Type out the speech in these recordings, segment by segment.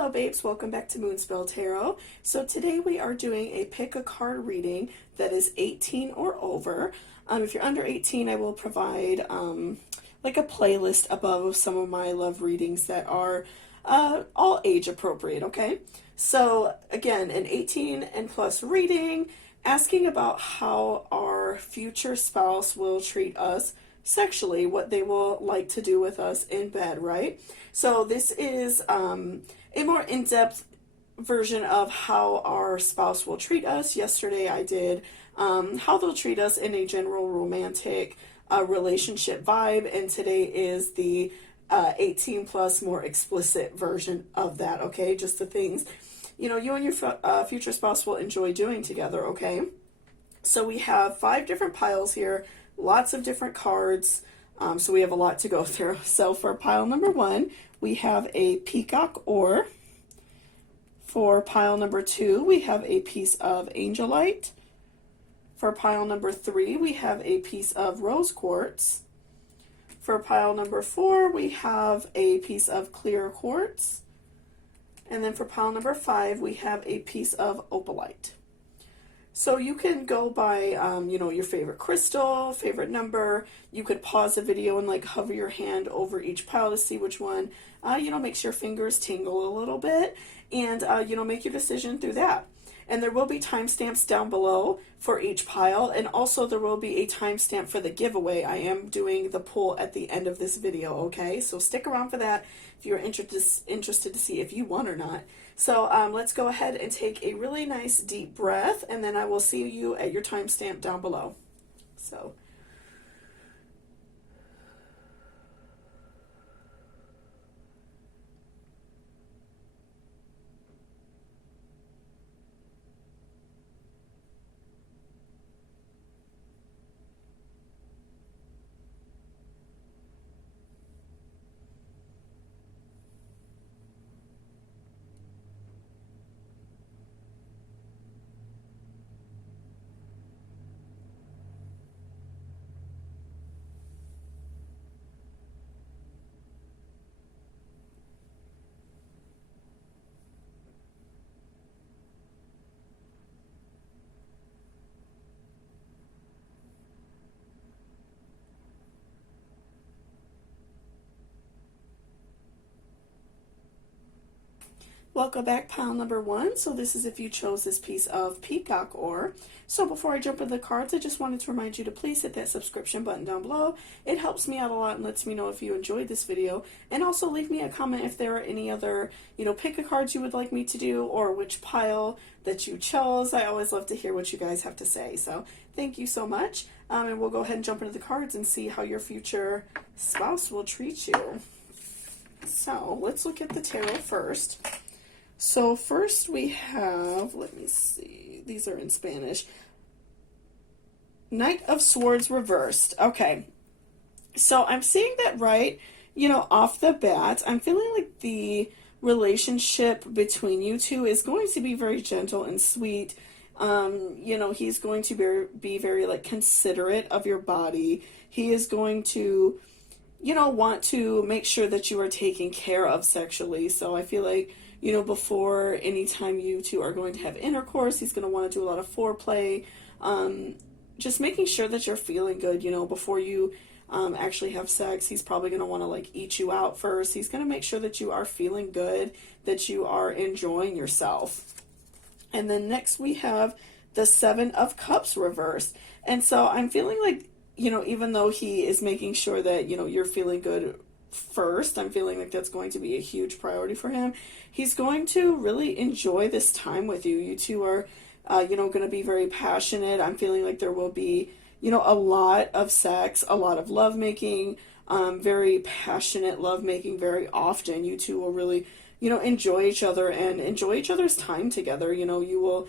Hello babes, welcome back to Moonspell Tarot. So today we are doing a pick a card reading that is 18 or over. If you're under 18, I will provide like a playlist above of some of my love readings that are all age appropriate, okay? So again, an 18 and plus reading, asking about how our future spouse will treat us sexually, what they will like to do with us in bed, right? So this is a more in-depth version of how our spouse will treat us. Yesterday I did how they'll treat us in a general romantic relationship vibe, and today is the 18 plus more explicit version of that, okay? Just the things, you and your future spouse will enjoy doing together, okay? So we have 5 different piles here, lots of different cards, so we have a lot to go through. So for pile number 1, we have a peacock oar. For pile number 2, we have a piece of angelite. For pile number 3, we have a piece of rose quartz. For pile number 4, we have a piece of clear quartz. And then for pile number 5, we have a piece of opalite. So you can go by, your favorite crystal, favorite number. You could pause the video and like hover your hand over each pile to see which one, makes your fingers tingle a little bit, and, make your decision through that. And there will be timestamps down below for each pile, and also there will be a timestamp for the giveaway. I am doing the poll at the end of this video, okay? So stick around for that if you're interested to see if you won or not. So let's go ahead and take a really nice deep breath, and then I will see you at your timestamp down below. So. Welcome back, pile number 1. So this is if you chose this piece of peacock oar. So before I jump into the cards, I just wanted to remind you to please hit that subscription button down below. It helps me out a lot and lets me know if you enjoyed this video. And also leave me a comment if there are any other, pick a cards you would like me to do, or which pile that you chose. I always love to hear what you guys have to say. So thank you so much. And we'll go ahead and jump into the cards and see how your future spouse will treat you. So let's look at the tarot first. So first we have, let me see, these are in Spanish. Knight of Swords reversed. Okay, so I'm seeing that right, off the bat. I'm feeling like the relationship between you two is going to be very gentle and sweet. He's going to be very like considerate of your body. He is going to, want to make sure that you are taken care of sexually. So I feel like, before any time you two are going to have intercourse, he's going to want to do a lot of foreplay. Just making sure that you're feeling good, before you actually have sex. He's probably going to want to like eat you out first. He's going to make sure that you are feeling good, that you are enjoying yourself. And then next we have the 7 of Cups reversed. And so I'm feeling like, even though he is making sure that, you're feeling good first, I'm feeling like that's going to be a huge priority for him. He's going to really enjoy this time with you. You two are, going to be very passionate. I'm feeling like there will be, a lot of sex, a lot of lovemaking, very passionate lovemaking very often. You two will really, enjoy each other and enjoy each other's time together. You will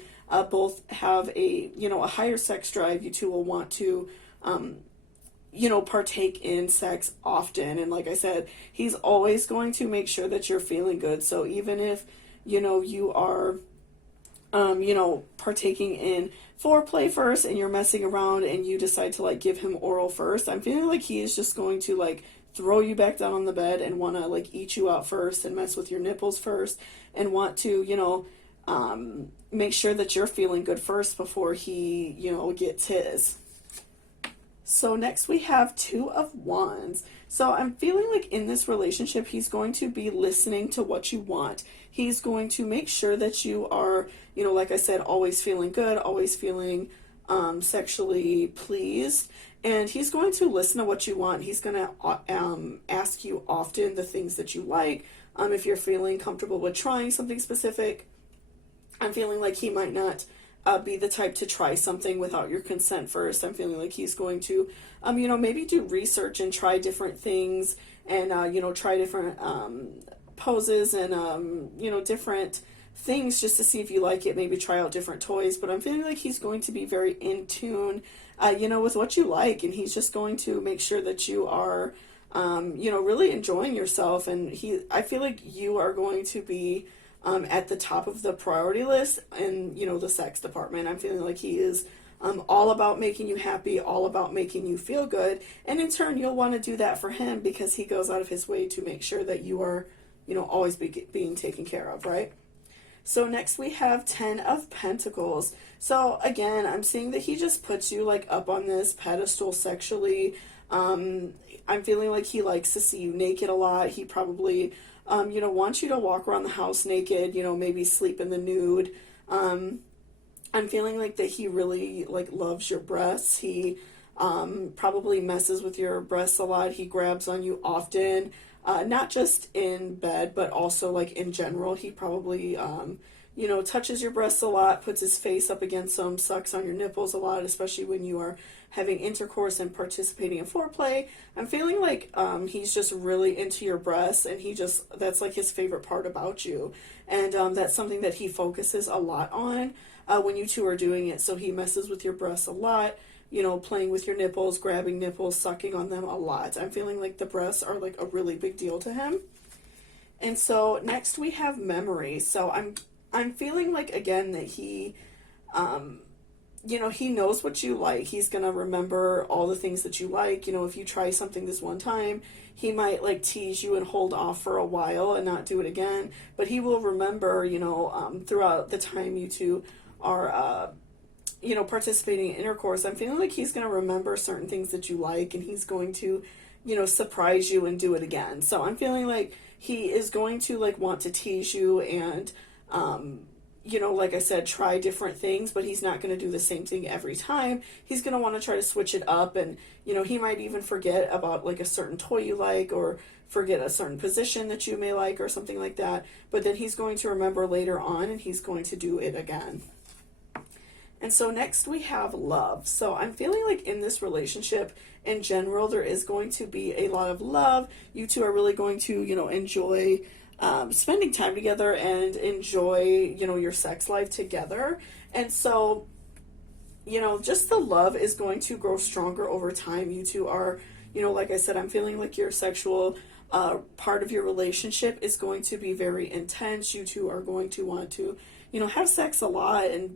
both have a, a higher sex drive. You two will want to, partake in sex often. And like I said, he's always going to make sure that you're feeling good. So even if, you are, partaking in foreplay first and you're messing around and you decide to like give him oral first, I'm feeling like he is just going to like throw you back down on the bed and want to like eat you out first and mess with your nipples first and want to, make sure that you're feeling good first before he, gets his. So next we have Two of Wands. So I'm feeling like in this relationship, he's going to be listening to what you want. He's going to make sure that you are, like I said, always feeling good, always feeling sexually pleased. And he's going to listen to what you want. He's going to ask you often the things that you like. If you're feeling comfortable with trying something specific, I'm feeling like he might not be the type to try something without your consent first. I'm feeling like he's going to, maybe do research and try different things and, try different poses and, different things just to see if you like it. Maybe try out different toys. But I'm feeling like he's going to be very in tune, with what you like. And he's just going to make sure that you are, really enjoying yourself. And I feel like you are going to be at the top of the priority list in, the sex department. I'm feeling like he is all about making you happy, all about making you feel good. And in turn, you'll want to do that for him because he goes out of his way to make sure that you are, always being taken care of, right? So next we have 10 of Pentacles. So again, I'm seeing that he just puts you like up on this pedestal sexually. I'm feeling like he likes to see you naked a lot. He probably wants you to walk around the house naked, maybe sleep in the nude. I'm feeling like that he really like loves your breasts. He probably messes with your breasts a lot. He grabs on you often, not just in bed, but also like in general. He probably, touches your breasts a lot, puts his face up against them, sucks on your nipples a lot, especially when you are having intercourse and participating in foreplay. I'm feeling like he's just really into your breasts, and that's like his favorite part about you. And that's something that he focuses a lot on when you two are doing it. So he messes with your breasts a lot, playing with your nipples, grabbing nipples, sucking on them a lot. I'm feeling like the breasts are like a really big deal to him. And so next we have memory. So I'm feeling like, again, that he, he knows what you like. He's going to remember all the things that you like. If you try something this one time, he might like tease you and hold off for a while and not do it again. But he will remember, throughout the time you two are, participating in intercourse. I'm feeling like he's going to remember certain things that you like, and he's going to, surprise you and do it again. So I'm feeling like he is going to like want to tease you and, like I said, try different things, but he's not going to do the same thing every time. He's going to want to try to switch it up, and, he might even forget about like a certain toy you like, or forget a certain position that you may like or something like that. But then he's going to remember later on, and he's going to do it again. And so next we have love. So I'm feeling like in this relationship in general, there is going to be a lot of love. You two are really going to, enjoy spending time together and enjoy, your sex life together. And so, just the love is going to grow stronger over time. You two are, like I said, I'm feeling like your sexual part of your relationship is going to be very intense. You two are going to want to, have sex a lot and,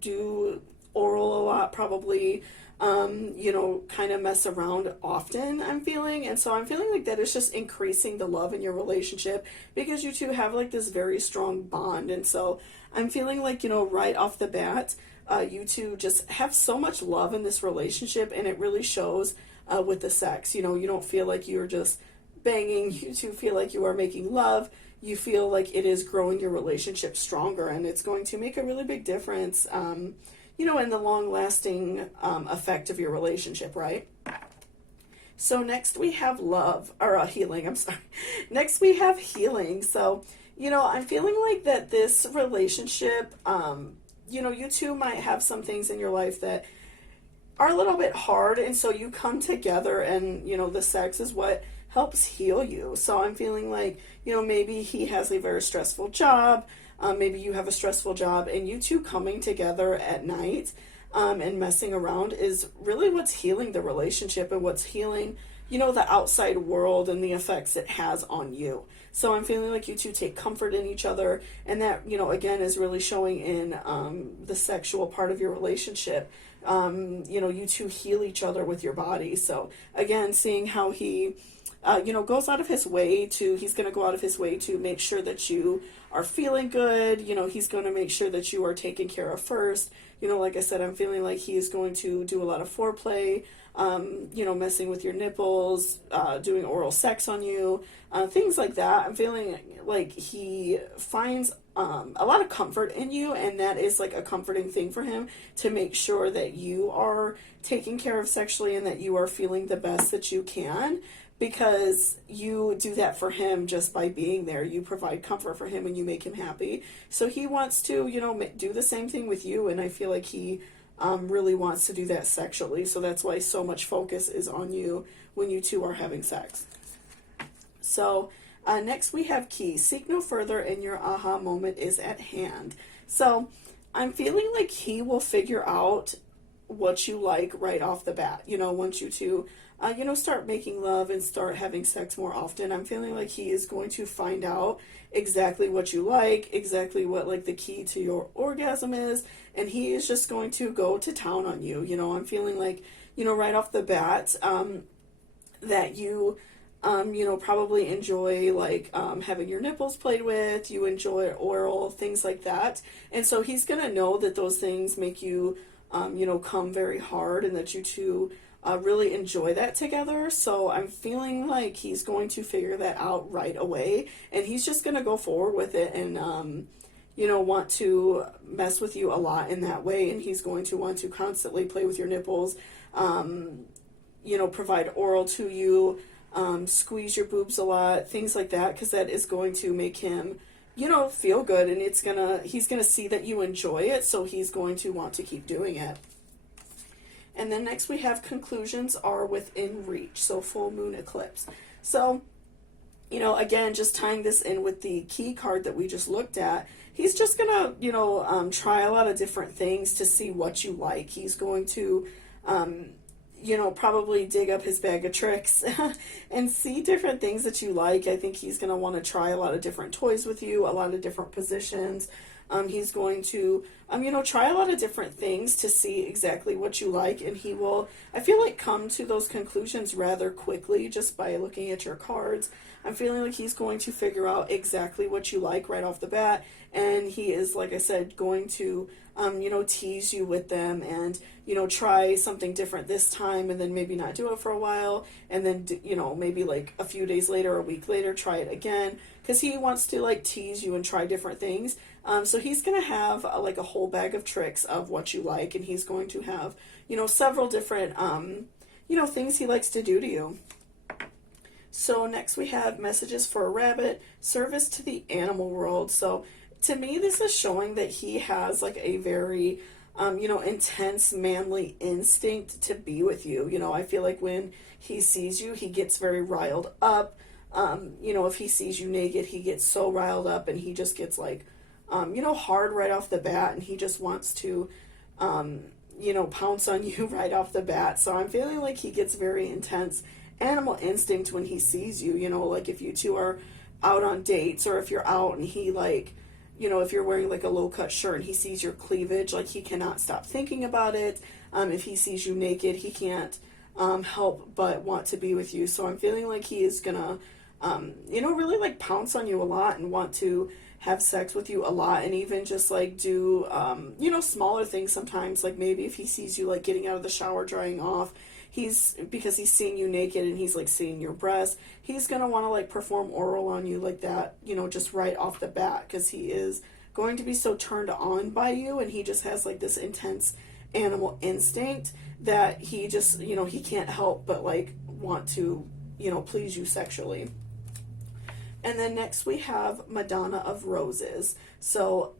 do oral a lot, probably, kind of mess around often, I'm feeling. And so I'm feeling like that is just increasing the love in your relationship because you two have like this very strong bond. And so I'm feeling like, right off the bat, you two just have so much love in this relationship, and it really shows with the sex. You don't feel like you're just banging. You two feel like you are making love. You feel like it is growing your relationship stronger, and it's going to make a really big difference, in the long-lasting effect of your relationship, right? So next we have healing, I'm sorry. Next we have healing. So, I'm feeling like that this relationship, you two might have some things in your life that are a little bit hard, and so you come together and, the sex is what helps heal you. So I'm feeling like, maybe he has a very stressful job, maybe you have a stressful job, and you two coming together at night and messing around is really what's healing the relationship and what's healing, the outside world and the effects it has on you. So I'm feeling like you two take comfort in each other, and that, again, is really showing in the sexual part of your relationship. You two heal each other with your body. So again, seeing how he goes out of his way to, he's going to go out of his way to make sure that you are feeling good. He's going to make sure that you are taken care of first. Like I said, I'm feeling like he is going to do a lot of foreplay, messing with your nipples, doing oral sex on you, things like that. I'm feeling like he finds a lot of comfort in you, and that is like a comforting thing for him, to make sure that you are taken care of sexually and that you are feeling the best that you can, because you do that for him just by being there. You provide comfort for him and you make him happy. So he wants to, do the same thing with you, and I feel like he really wants to do that sexually. So that's why so much focus is on you when you two are having sex. So next we have key. Seek no further and your aha moment is at hand. So I'm feeling like he will figure out what you like right off the bat. Once you two, start making love and start having sex more often, I'm feeling like he is going to find out exactly what you like, exactly what like the key to your orgasm is, and he is just going to go to town on you. I'm feeling like, right off the bat, that you, probably enjoy like having your nipples played with, you enjoy oral, things like that. And so he's going to know that those things make you, come very hard, and that you two really enjoy that together. So I'm feeling like he's going to figure that out right away, and he's just going to go forward with it and, want to mess with you a lot in that way. And he's going to want to constantly play with your nipples, provide oral to you, squeeze your boobs a lot, things like that, because that is going to make him, feel good, and he's gonna see that you enjoy it, so he's going to want to keep doing it. And then next we have conclusions are within reach, so full moon eclipse. So, again, just tying this in with the key card that we just looked at, he's just gonna, try a lot of different things to see what you like. He's going to, probably dig up his bag of tricks and see different things that you like. I think he's going to want to try a lot of different toys with you, a lot of different positions. He's going to, try a lot of different things to see exactly what you like, and he will, I feel like, come to those conclusions rather quickly just by looking at your cards. I'm feeling like he's going to figure out exactly what you like right off the bat, and he is, like I said, going to, tease you with them and, try something different this time, and then maybe not do it for a while, and then, maybe like a few days later or a week later, try it again, because he wants to like tease you and try different things. So he's going to have like a whole bag of tricks of what you like, and he's going to have, several different, things he likes to do to you. So next we have messages for a rabbit, service to the animal world. So to me, this is showing that he has like a very, intense manly instinct to be with you. I feel like when he sees you, he gets very riled up. If he sees you naked, he gets so riled up, and he just gets like, hard right off the bat, and he just wants to, pounce on you right off the bat. So I'm feeling like he gets very intense animal instinct when he sees you, like if you two are out on dates, or if you're out and he like, if you're wearing like a low cut shirt and he sees your cleavage, like he cannot stop thinking about it. If he sees you naked, he can't help but want to be with you. So I'm feeling like he is gonna, really like pounce on you a lot and want to have sex with you a lot, and even just like do, smaller things sometimes, like maybe if he sees you like getting out of the shower, drying off, because he's seeing you naked and he's like seeing your breasts, he's gonna want to like perform oral on you like that, just right off the bat, because he is going to be so turned on by you, and he just has like this intense animal instinct that he just, he can't help but like want to, please you sexually. And then next we have Madonna of Roses. So,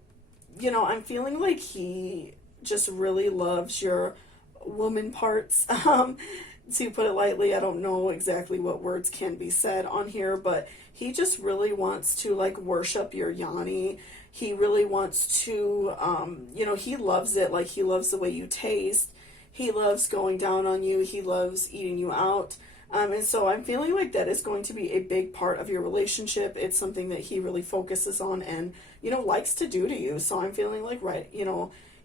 I'm feeling like he just really loves your woman parts. To put it lightly, I don't know exactly what words can be said on here, but he just really wants to like worship your yoni. He really wants to, he loves it. Like he loves the way you taste. He loves going down on you. He loves eating you out. And so I'm feeling like that is going to be a big part of your relationship. It's something that he really focuses on and, likes to do to you. So I'm feeling like,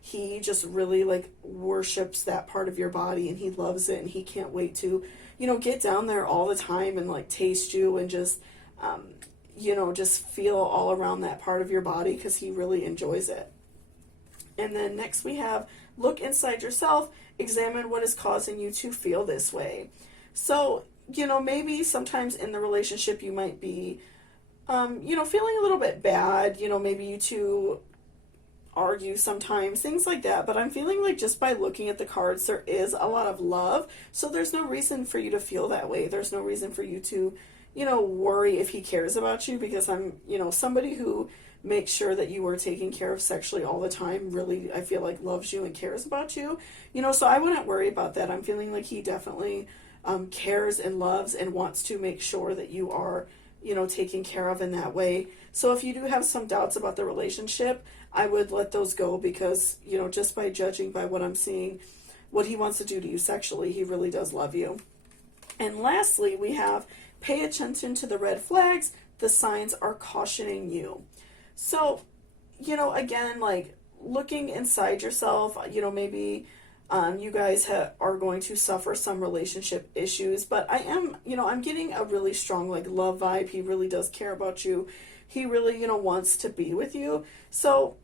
he just really like worships that part of your body, and he loves it, and he can't wait to, you know, get down there all the time and like taste you and just, you know, just feel all around that part of your body because he really enjoys it. And then next we have look inside yourself, examine what is causing you to feel this way. So, you know, maybe sometimes in the relationship you might be, you know, feeling a little bit bad, you know, maybe you two argue sometimes, things like that. But I'm feeling like just by looking at the cards, there is a lot of love. So there's no reason for you to feel that way. There's no reason for you to, you know, worry if he cares about you, because I'm, you know, somebody who makes sure that you are taken care of sexually all the time really, I feel like, loves you and cares about you, you know, so I wouldn't worry about that. I'm feeling like he definitely cares and loves and wants to make sure that you are, you know, taken care of in that way. So if you do have some doubts about the relationship, I would let those go, because, you know, just by judging by what I'm seeing, what he wants to do to you sexually, he really does love you. And lastly, we have pay attention to the red flags. The signs are cautioning you. So, you know, again, like looking inside yourself, you know, maybe you guys are going to suffer some relationship issues, but I am, you know, I'm getting a really strong like love vibe. He really does care about you. He really, you know, wants to be with you. So,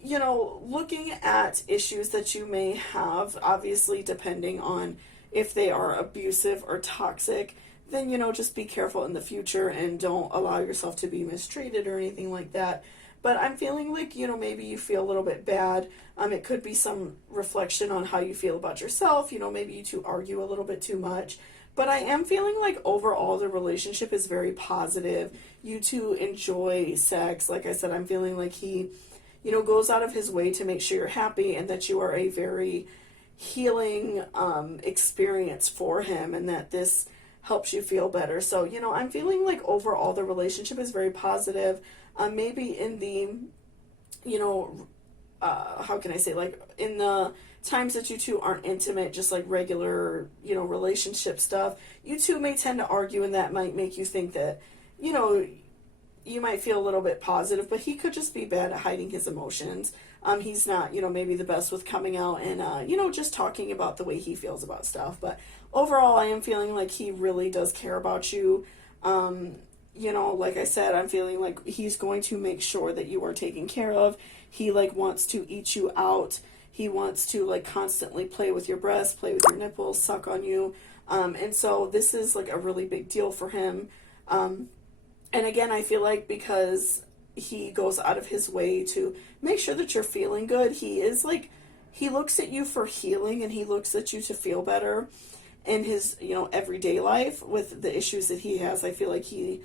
you know, looking at issues that you may have, obviously depending on if they are abusive or toxic, then, you know, just be careful in the future and don't allow yourself to be mistreated or anything like that. But I'm feeling like, you know, maybe you feel a little bit bad. It could be some reflection on how you feel about yourself. You know, maybe you two argue a little bit too much. But I am feeling like overall the relationship is very positive. You two enjoy sex. Like I said, I'm feeling like he, you know, goes out of his way to make sure you're happy and that you are a very healing experience for him, and that this helps you feel better. So, you know, I'm feeling like overall the relationship is very positive. Maybe in the, you know, how can I say, like in the times that you two aren't intimate, just like regular, you know, relationship stuff, you two may tend to argue, and that might make you think that, you know, you might feel a little bit positive, but he could just be bad at hiding his emotions. He's not, you know, maybe the best with coming out and, you know, just talking about the way he feels about stuff. But overall, I am feeling like he really does care about you. You know, like I said, I'm feeling like he's going to make sure that you are taken care of. He, like, wants to eat you out. He wants to, like, constantly play with your breasts, play with your nipples, suck on you. And so this is, like, a really big deal for him. And again, I feel like because he goes out of his way to make sure that you're feeling good, he is, like, he looks at you for healing, and he looks at you to feel better in his, you know, everyday life with the issues that he has. I feel like he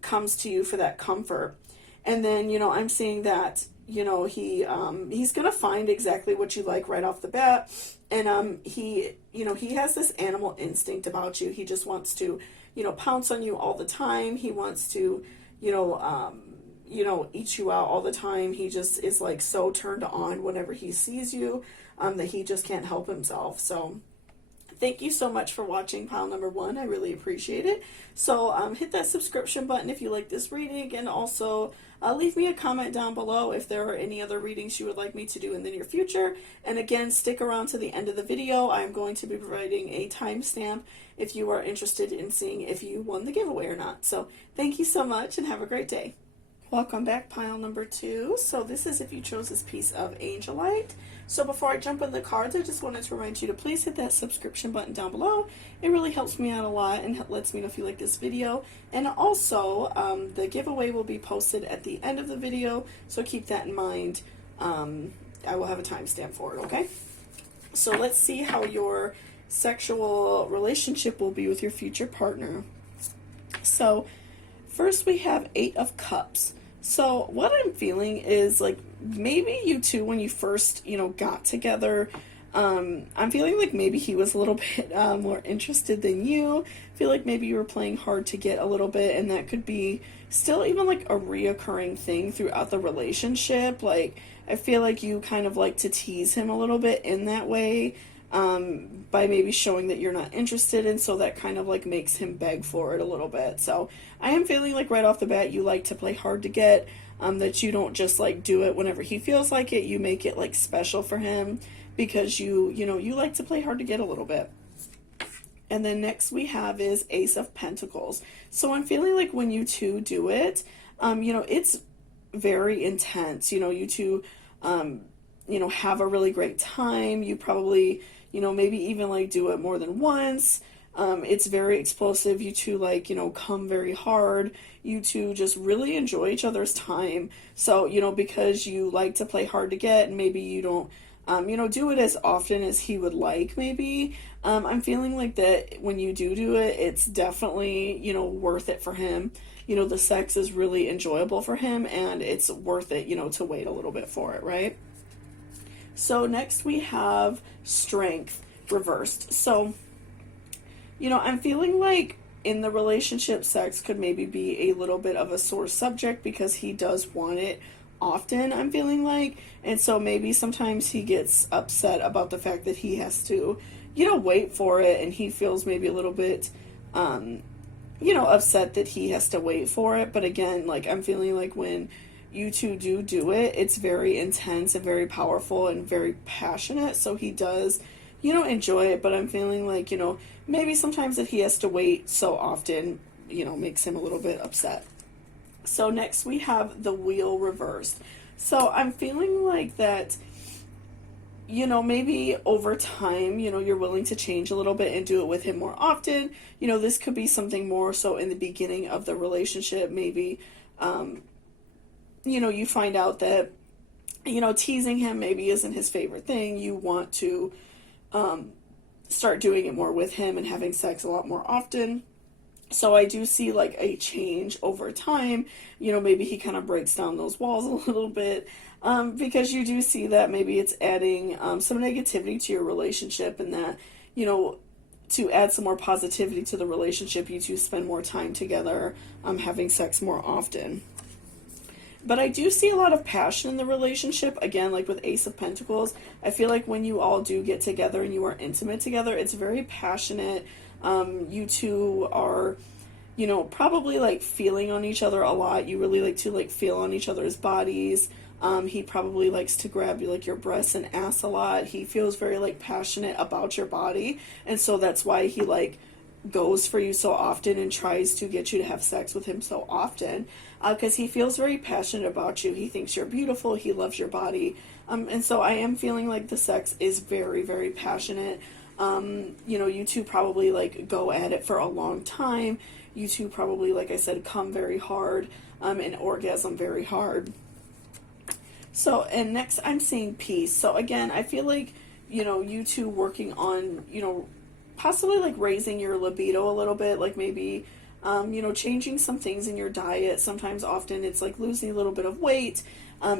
comes to you for that comfort. And then, you know, I'm seeing that, you know, he's gonna find exactly what you like right off the bat. And he, you know, he has this animal instinct about you. He just wants to, you know, pounce on you all the time. He wants to, you know, eat you out all the time. He just is like so turned on whenever he sees you, that he just can't help himself. So thank you so much for watching pile number 1. I really appreciate it. So hit that subscription button if you like this reading, and also leave me a comment down below if there are any other readings you would like me to do in the near future. And again, stick around to the end of the video. I'm going to be providing a timestamp if you are interested in seeing if you won the giveaway or not. So thank you so much and have a great day. Welcome back, pile number 2. So this is if you chose this piece of Angelite. So before I jump in the cards, I just wanted to remind you to please hit that subscription button down below. It really helps me out a lot and lets me know if you like this video. And also, the giveaway will be posted at the end of the video, so keep that in mind. I will have a timestamp for it, okay? So let's see how your sexual relationship will be with your future partner. So first we have 8 of Cups. So what I'm feeling is like maybe you two, when you first, you know, got together, I'm feeling like maybe he was a little bit more interested than you. I feel like maybe you were playing hard to get a little bit, and that could be still even like a reoccurring thing throughout the relationship. Like I feel like you kind of like to tease him a little bit in that way, by maybe showing that you're not interested, and so that kind of like makes him beg for it a little bit. So I am feeling like right off the bat you like to play hard to get, that you don't just like do it whenever he feels like it. You make it like special for him because you know, you like to play hard to get a little bit. And then next we have is Ace of Pentacles. So I'm feeling like when you two do it, it's very intense. You two, have a really great time. You probably, maybe even like do it more than once. It's very explosive. You two come very hard. You two just really enjoy each other's time. So, because you like to play hard to get and maybe you don't, do it as often as he would like, maybe. I'm feeling like that when you do it, it's definitely, worth it for him. The sex is really enjoyable for him and it's worth it, to wait a little bit for it, right? So next we have Strength reversed. So, I'm feeling like in the relationship, sex could maybe be a little bit of a sore subject because he does want it often, I'm feeling like. And so maybe sometimes he gets upset about the fact that he has to, wait for it, and he feels maybe a little bit, upset that he has to wait for it. But again, like, I'm feeling like when you two do it, it's very intense and very powerful and very passionate. So he does, enjoy it. But I'm feeling like, maybe sometimes that he has to wait so often, makes him a little bit upset. So next we have the Wheel reversed. So I'm feeling like that, maybe over time, you're willing to change a little bit and do it with him more often. This could be something more so in the beginning of the relationship. Maybe, you find out that, teasing him maybe isn't his favorite thing. You want to start doing it more with him and having sex a lot more often. So I do see like a change over time. Maybe he kind of breaks down those walls a little bit, because you do see that maybe it's adding some negativity to your relationship, and that, to add some more positivity to the relationship, you two spend more time together, having sex more often. But I do see a lot of passion in the relationship. Again, like with Ace of Pentacles, I feel like when you all do get together and you are intimate together, it's very passionate. You two are, probably like feeling on each other a lot. You really like to like feel on each other's bodies. He probably likes to grab like your breasts and ass a lot. He feels very like passionate about your body. And so that's why he like goes for you so often and tries to get you to have sex with him so often, because he feels very passionate about you. He thinks you're beautiful. He loves your body. And so I am feeling like the sex is very, very passionate. You two probably like go at it for a long time. You two probably, like I said, come very hard, and orgasm very hard. So, and next I'm seeing Peace. So again, I feel like, you two working on, possibly like raising your libido a little bit, like maybe, changing some things in your diet. Sometimes often it's like losing a little bit of weight,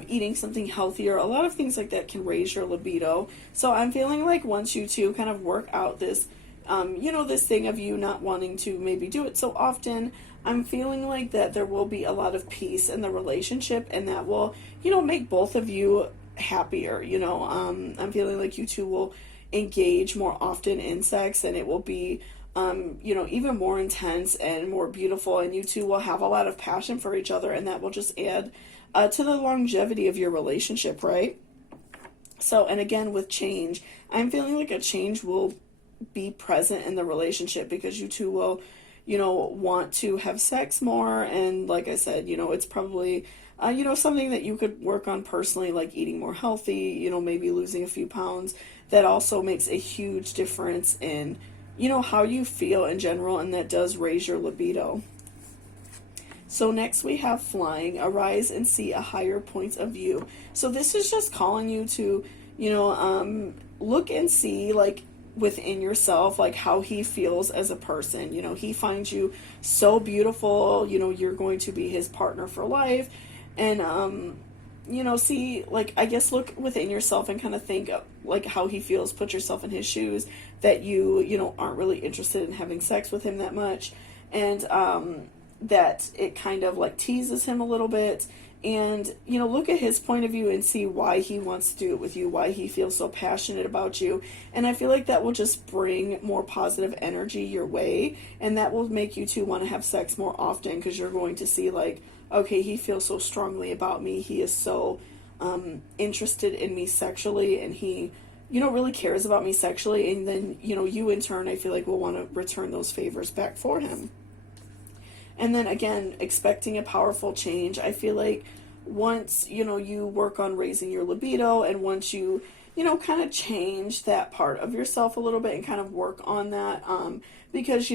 eating something healthier. A lot of things like that can raise your libido. So I'm feeling like once you two kind of work out this, this thing of you not wanting to maybe do it so often, I'm feeling like that there will be a lot of peace in the relationship, and that will, make both of you happier. I'm feeling like you two will engage more often in sex, and it will be, even more intense and more beautiful, and you two will have a lot of passion for each other, and that will just add to the longevity of your relationship, right? So, and again, with change, I'm feeling like a change will be present in the relationship, because you two will, want to have sex more. And like I said, it's probably, something that you could work on personally, like eating more healthy, maybe losing a few pounds. That also makes a huge difference in, how you feel in general, and that does raise your libido. So next we have Flying, arise and see a higher point of view. So this is just calling you to, look and see, like, within yourself, like how he feels as a person. He finds you so beautiful, you're going to be his partner for life. And, see, like, I guess look within yourself and kind of think of, like, how he feels. Put yourself in his shoes, that you aren't really interested in having sex with him that much. And, that it kind of like teases him a little bit, and look at his point of view and see why he wants to do it with you, why he feels so passionate about you. And I feel like that will just bring more positive energy your way, and that will make you two want to have sex more often, because you're going to see like, okay, he feels so strongly about me, he is so interested in me sexually, and he really cares about me sexually, and then, you in turn, I feel like will want to return those favors back for him. And then again, expecting a powerful change. I feel like once, you work on raising your libido, and once you, kind of change that part of yourself a little bit and kind of work on that, because,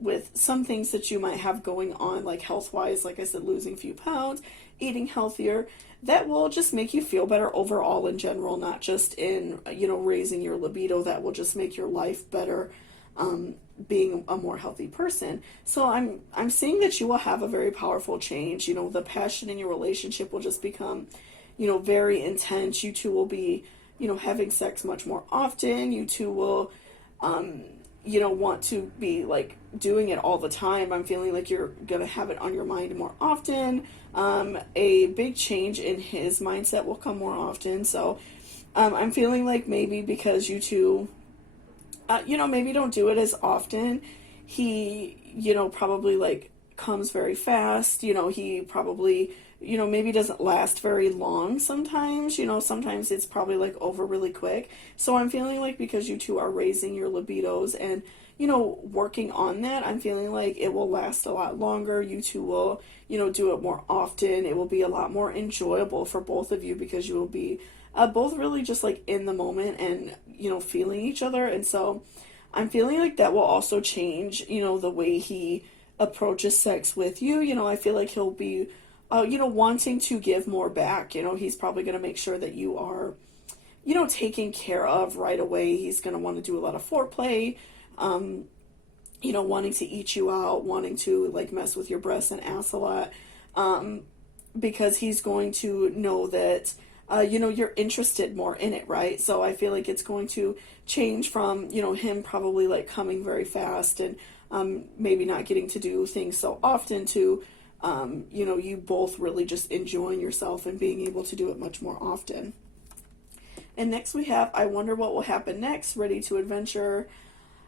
with some things that you might have going on, like health-wise, like I said, losing a few pounds, eating healthier, that will just make you feel better overall in general, not just in, raising your libido. That will just make your life better, being a more healthy person. So I'm seeing that you will have a very powerful change. The passion in your relationship will just become, very intense. You two will be, having sex much more often. You two will, want to be like doing it all the time. I'm feeling like you're gonna have it on your mind more often. A big change in his mindset will come more often. So I'm feeling like maybe because you two, maybe don't do it as often, he, probably like comes very fast. He probably, maybe doesn't last very long sometimes. Sometimes it's probably like over really quick. So I'm feeling like because you two are raising your libidos and, working on that, I'm feeling like it will last a lot longer. You two will, do it more often. It will be a lot more enjoyable for both of you because you will be both really just like in the moment and, feeling each other. And so I'm feeling like that will also change, the way he approaches sex with you. I feel like he'll be, wanting to give more back. He's probably going to make sure that you are, taken care of right away. He's going to want to do a lot of foreplay, wanting to eat you out, wanting to like mess with your breasts and ass a lot, because he's going to know that, you're interested more in it, right? So I feel like it's going to change from, him probably like coming very fast and maybe not getting to do things so often to, you both really just enjoying yourself and being able to do it much more often. And next we have, I wonder what will happen next, ready to adventure,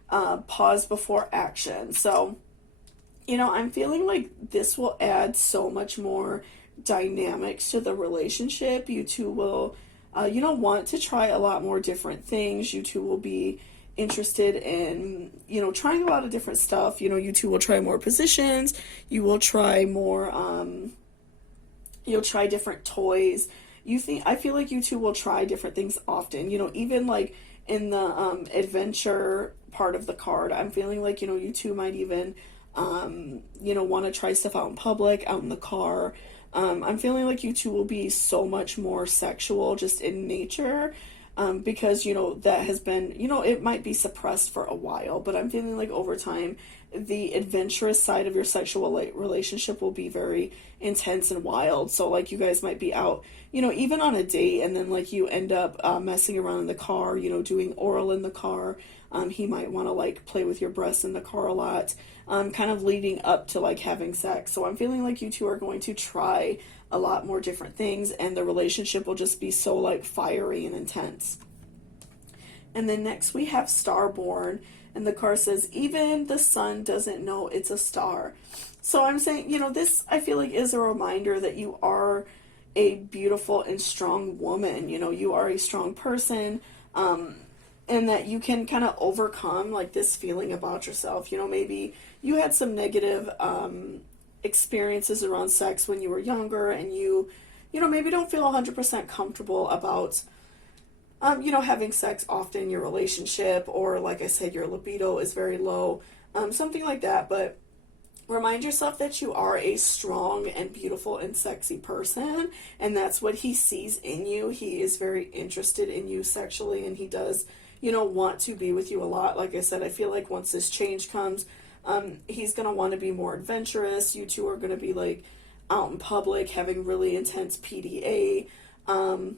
pause before action. So, I'm feeling like this will add so much more dynamics to the relationship. You two will, want to try a lot more different things. You two will be interested in, trying a lot of different stuff. You two will try more positions. You will try more, you'll try different toys. I feel like you two will try different things often. Even like in the adventure part of the card, I'm feeling like, you two might even, want to try stuff out in public, out in the car. I'm feeling like you two will be so much more sexual just in nature, because, that has been, it might be suppressed for a while, but I'm feeling like over time, the adventurous side of your sexual relationship will be very intense and wild. So like you guys might be out, even on a date, and then like you end up messing around in the car, doing oral in the car. He might want to like play with your breasts in the car a lot, kind of leading up to like having sex. So I'm feeling like you two are going to try a lot more different things, and the relationship will just be so like fiery and intense. And then next we have Starborn, and the card says, even the sun doesn't know it's a star. So I'm saying, this I feel like is a reminder that you are a beautiful and strong woman. You are a strong person, and that you can kind of overcome like this feeling about yourself. Maybe you had some negative experiences around sex when you were younger, and you maybe don't feel 100% comfortable about having sex often in your relationship, or like I said, your libido is very low, something like that. But remind yourself that you are a strong and beautiful and sexy person, and that's what he sees in you. He is very interested in you sexually, and he does, want to be with you a lot. Like I said, I feel like once this change comes, he's going to want to be more adventurous. You two are going to be like out in public, having really intense PDA. I'm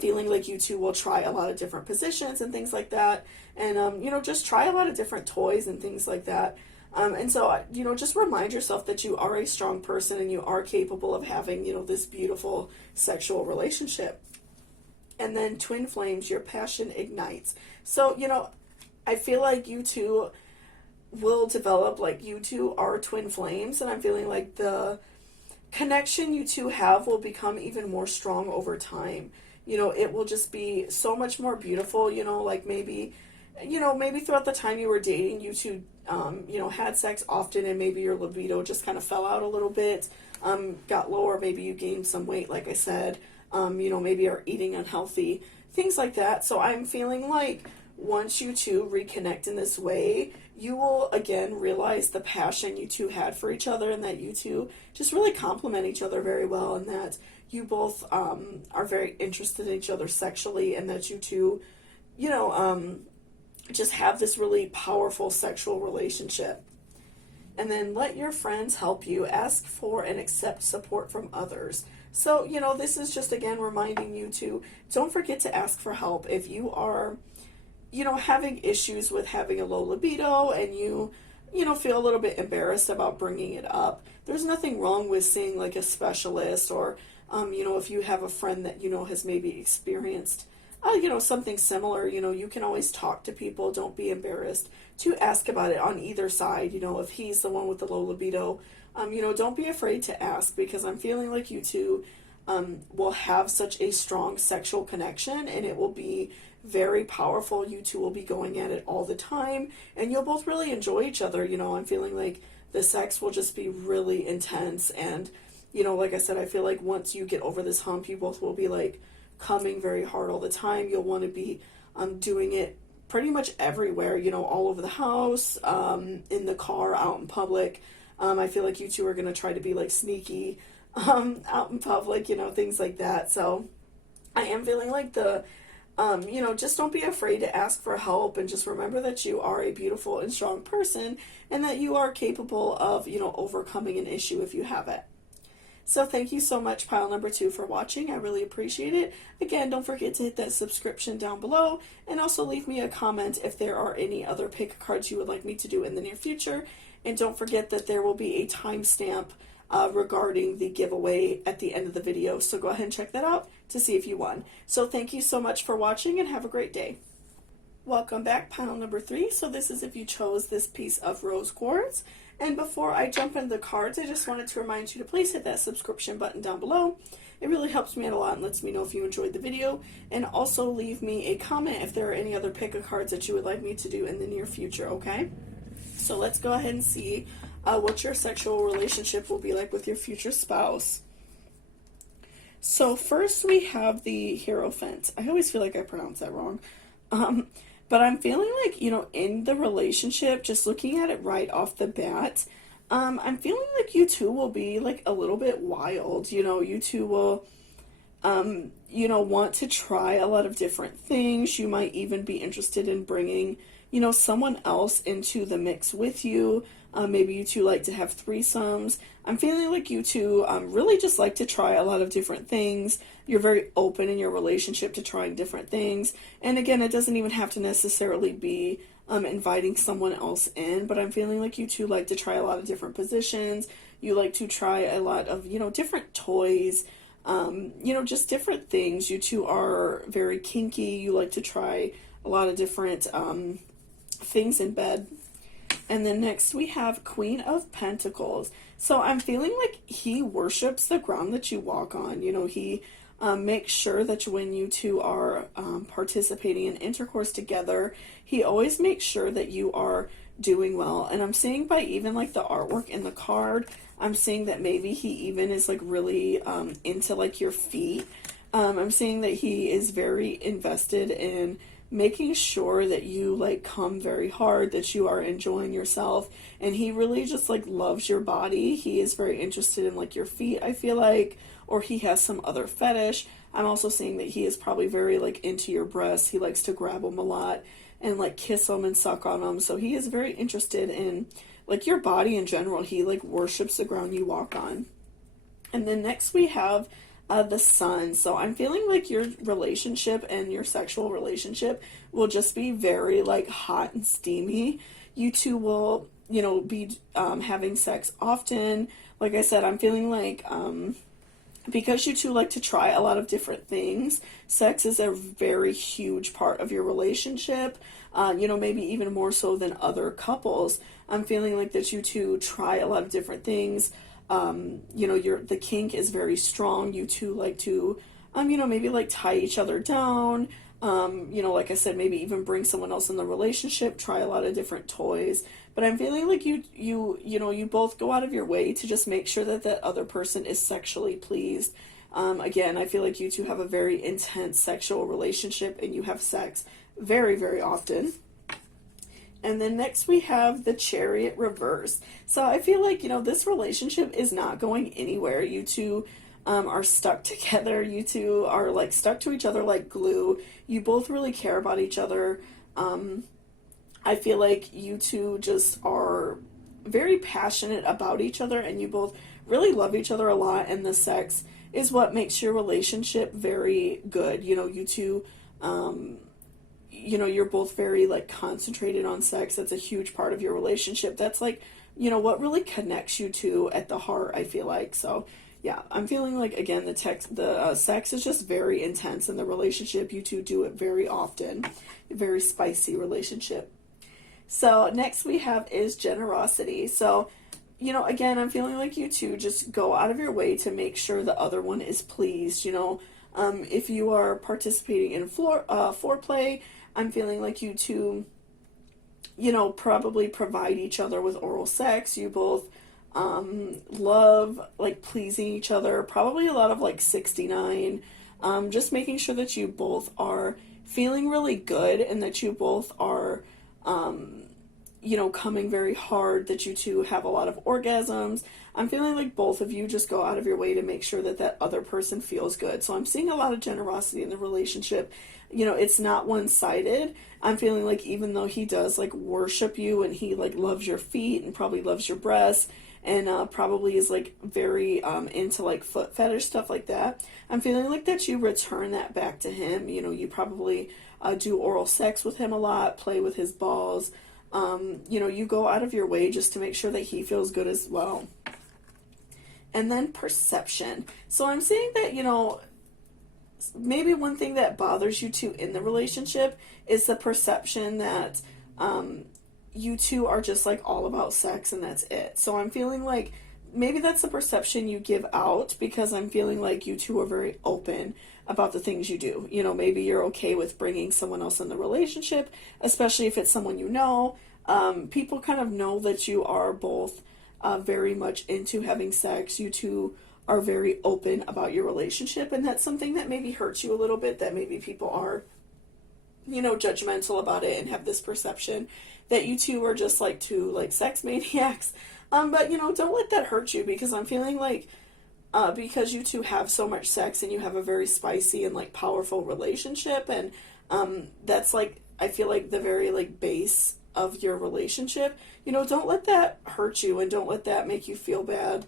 feeling like you two will try a lot of different positions and things like that. And, just try a lot of different toys and things like that. And so, just remind yourself that you are a strong person and you are capable of having, this beautiful sexual relationship. And then twin flames, your passion ignites. So, I feel like you two will develop, like you two are twin flames, and I'm feeling like the connection you two have will become even more strong over time. it will just be so much more beautiful, like maybe, maybe throughout the time you were dating, you two, had sex often, and maybe your libido just kind of fell out a little bit, got lower, maybe you gained some weight, like I said, maybe are eating unhealthy, things like that. So I'm feeling like once you two reconnect in this way, you will again realize the passion you two had for each other, and that you two just really complement each other very well, and that you both are very interested in each other sexually, and that you two, just have this really powerful sexual relationship. And then let your friends help you. Ask for and accept support from others. So, this is just again reminding you to don't forget to ask for help. If you are, having issues with having a low libido, and you feel a little bit embarrassed about bringing it up, there's nothing wrong with seeing like a specialist, or, if you have a friend that, has maybe experienced something similar, you can always talk to people. Don't be embarrassed to ask about it on either side. If he's the one with the low libido, don't be afraid to ask, because I'm feeling like you two will have such a strong sexual connection, and it will be very powerful. You two will be going at it all the time, and you'll both really enjoy each other. I'm feeling like the sex will just be really intense, and, like I said, I feel like once you get over this hump, you both will be like coming very hard all the time. You'll want to be doing it pretty much everywhere, all over the house, in the car, out in public. I feel like you two are going to try to be like sneaky out in public, things like that. So I am feeling like just don't be afraid to ask for help, and just remember that you are a beautiful and strong person, and that you are capable of, overcoming an issue if you have it. So thank you so much, pile number 2, for watching. I really appreciate it. Again, don't forget to hit that subscription down below, and also leave me a comment if there are any other pick cards you would like me to do in the near future. And don't forget that there will be a timestamp regarding the giveaway at the end of the video. So go ahead and check that out to see if you won. So thank you so much for watching, and have a great day. Welcome back, pile number 3. So this is if you chose this piece of rose quartz. And before I jump into the cards, I just wanted to remind you to please hit that subscription button down below. It really helps me out a lot and lets me know if you enjoyed the video. And also leave me a comment if there are any other pick a cards that you would like me to do in the near future, okay? So let's go ahead and see what your sexual relationship will be like with your future spouse. So first we have the Hierophant. I always feel like I pronounce that wrong. But I'm feeling like, in the relationship, just looking at it right off the bat, I'm feeling like you two will be like a little bit wild. You two will, want to try a lot of different things. You might even be interested in bringing, someone else into the mix with you. Maybe you two like to have threesomes. I'm feeling like you two really just like to try a lot of different things. You're very open in your relationship to trying different things. And again, it doesn't even have to necessarily be inviting someone else in, but I'm feeling like you two like to try a lot of different positions. You like to try a lot of, different toys, just different things. You two are very kinky. You like to try a lot of different things in bed. And then next we have Queen of Pentacles. So I'm feeling like he worships the ground that you walk on. He makes sure that when you two are participating in intercourse together, he always makes sure that you are doing well. And I'm seeing by even like the artwork in the card, I'm seeing that maybe he even is like really into like your feet. I'm seeing that he is very invested in making sure that you like come very hard, that you are enjoying yourself, and he really just like loves your body. He is very interested in like your feet, I feel like, or he has some other fetish. I'm also seeing that he is probably very like into your breasts. He likes to grab them a lot and like kiss them and suck on them. So he is very interested in like your body in general. He like worships the ground you walk on. And then next we have the Sun. So I'm feeling like your relationship and your sexual relationship will just be very like hot and steamy. You two will, be having sex often. Like I said, I'm feeling like because you two like to try a lot of different things, sex is a very huge part of your relationship. Maybe even more so than other couples. I'm feeling like that you two try a lot of different things. The kink is very strong. You two like to you know, maybe like tie each other down, you know, like I said, maybe even bring someone else in the relationship, try a lot of different toys. But I'm feeling like you know, you both go out of your way to just make sure that that other person is sexually pleased. Again, I feel like you two have a very intense sexual relationship and you have sex very, very often. And then next we have the Chariot reverse. So I feel like, you know, this relationship is not going anywhere. You two are stuck together. You two are like stuck to each other like glue. You both really care about each other. I feel like you two just are very passionate about each other and you both really love each other a lot, and the sex is what makes your relationship very good. You know, you two, you know, you're both very like concentrated on sex. That's a huge part of your relationship. That's like, you know, what really connects you two at the heart, I feel like. So yeah, I'm feeling like, again, the sex is just very intense in the relationship. You two do it very often. A very spicy relationship. So next we have is generosity. So, you know, again, I'm feeling like you two just go out of your way to make sure the other one is pleased. You know, if you are participating in foreplay, I'm feeling like you two, you know, probably provide each other with oral sex. You both love like pleasing each other, probably a lot of like 69, just making sure that you both are feeling really good and that you both are, you know, coming very hard, that you two have a lot of orgasms. I'm feeling like both of you just go out of your way to make sure that that other person feels good. So I'm seeing a lot of generosity in the relationship. You know, it's not one-sided. I'm feeling like even though he does like worship you and he like loves your feet and probably loves your breasts and probably is like very into like foot fetish stuff like that, I'm feeling like that you return that back to him. You know, you probably do oral sex with him a lot, play with his balls. You know, you go out of your way just to make sure that he feels good as well. And then perception. So I'm seeing that, you know, maybe one thing that bothers you two in the relationship is the perception that you two are just like all about sex and that's it. So I'm feeling like maybe that's the perception you give out, because I'm feeling like you two are very open about the things you do. You know, maybe you're okay with bringing someone else in the relationship, especially if it's someone you know. People kind of know that you are both very much into having sex. You two are very open about your relationship, and that's something that maybe hurts you a little bit, that maybe people are, you know, judgmental about it and have this perception that you two are just like two like sex maniacs. But you know, don't let that hurt you, because I'm feeling like because you two have so much sex and you have a very spicy and like powerful relationship, and that's like, I feel like the very like base of your relationship. You know, don't let that hurt you and don't let that make you feel bad,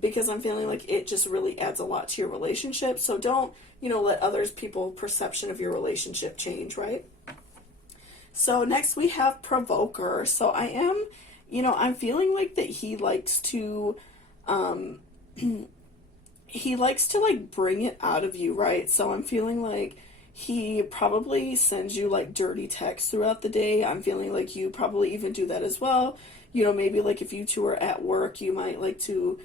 because I'm feeling like it just really adds a lot to your relationship. So don't, you know, let others people's perception of your relationship change, right? So next we have provoker. So I am, you know, I'm feeling like that he likes to he likes to like bring it out of you, right? So I'm feeling like he probably sends you like dirty texts throughout the day. I'm feeling like you probably even do that as well. You know, maybe like if you two are at work, you might like to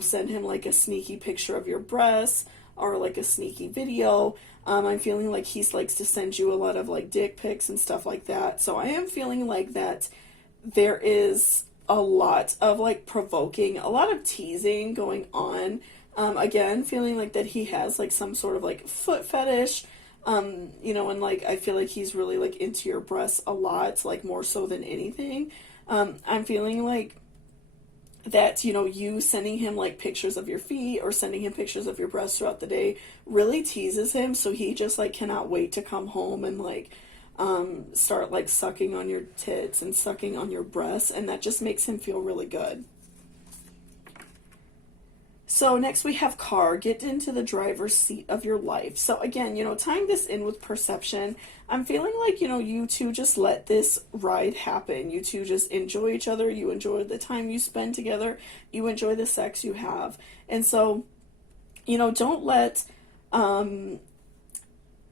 send him like a sneaky picture of your breasts or like a sneaky video. I'm feeling like he likes to send you a lot of like dick pics and stuff like that. So I am feeling like that there is a lot of like provoking, a lot of teasing going on. Again, feeling like that he has like some sort of like foot fetish, you know, and like I feel like he's really like into your breasts a lot, like more so than anything. I'm feeling like that, you know, you sending him like pictures of your feet or sending him pictures of your breasts throughout the day really teases him, so he just like cannot wait to come home and like start like sucking on your tits and sucking on your breasts, and that just makes him feel really good. So next we have car, get into the driver's seat of your life. So again, you know, tying this in with perception, I'm feeling like, you know, you two just let this ride happen. You two just enjoy each other. You enjoy the time you spend together. You enjoy the sex you have. And so, you know, don't let,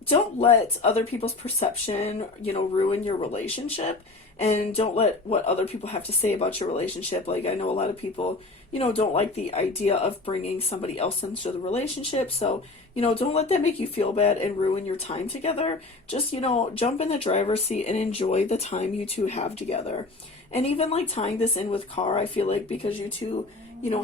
don't let other people's perception, ruin your relationship, and don't let what other people have to say about your relationship. Like, I know a lot of people, don't like the idea of bringing somebody else into the relationship. So, don't let that make you feel bad and ruin your time together. Just, jump in the driver's seat and enjoy the time you two have together. And even like tying this in with car, I feel like because you two,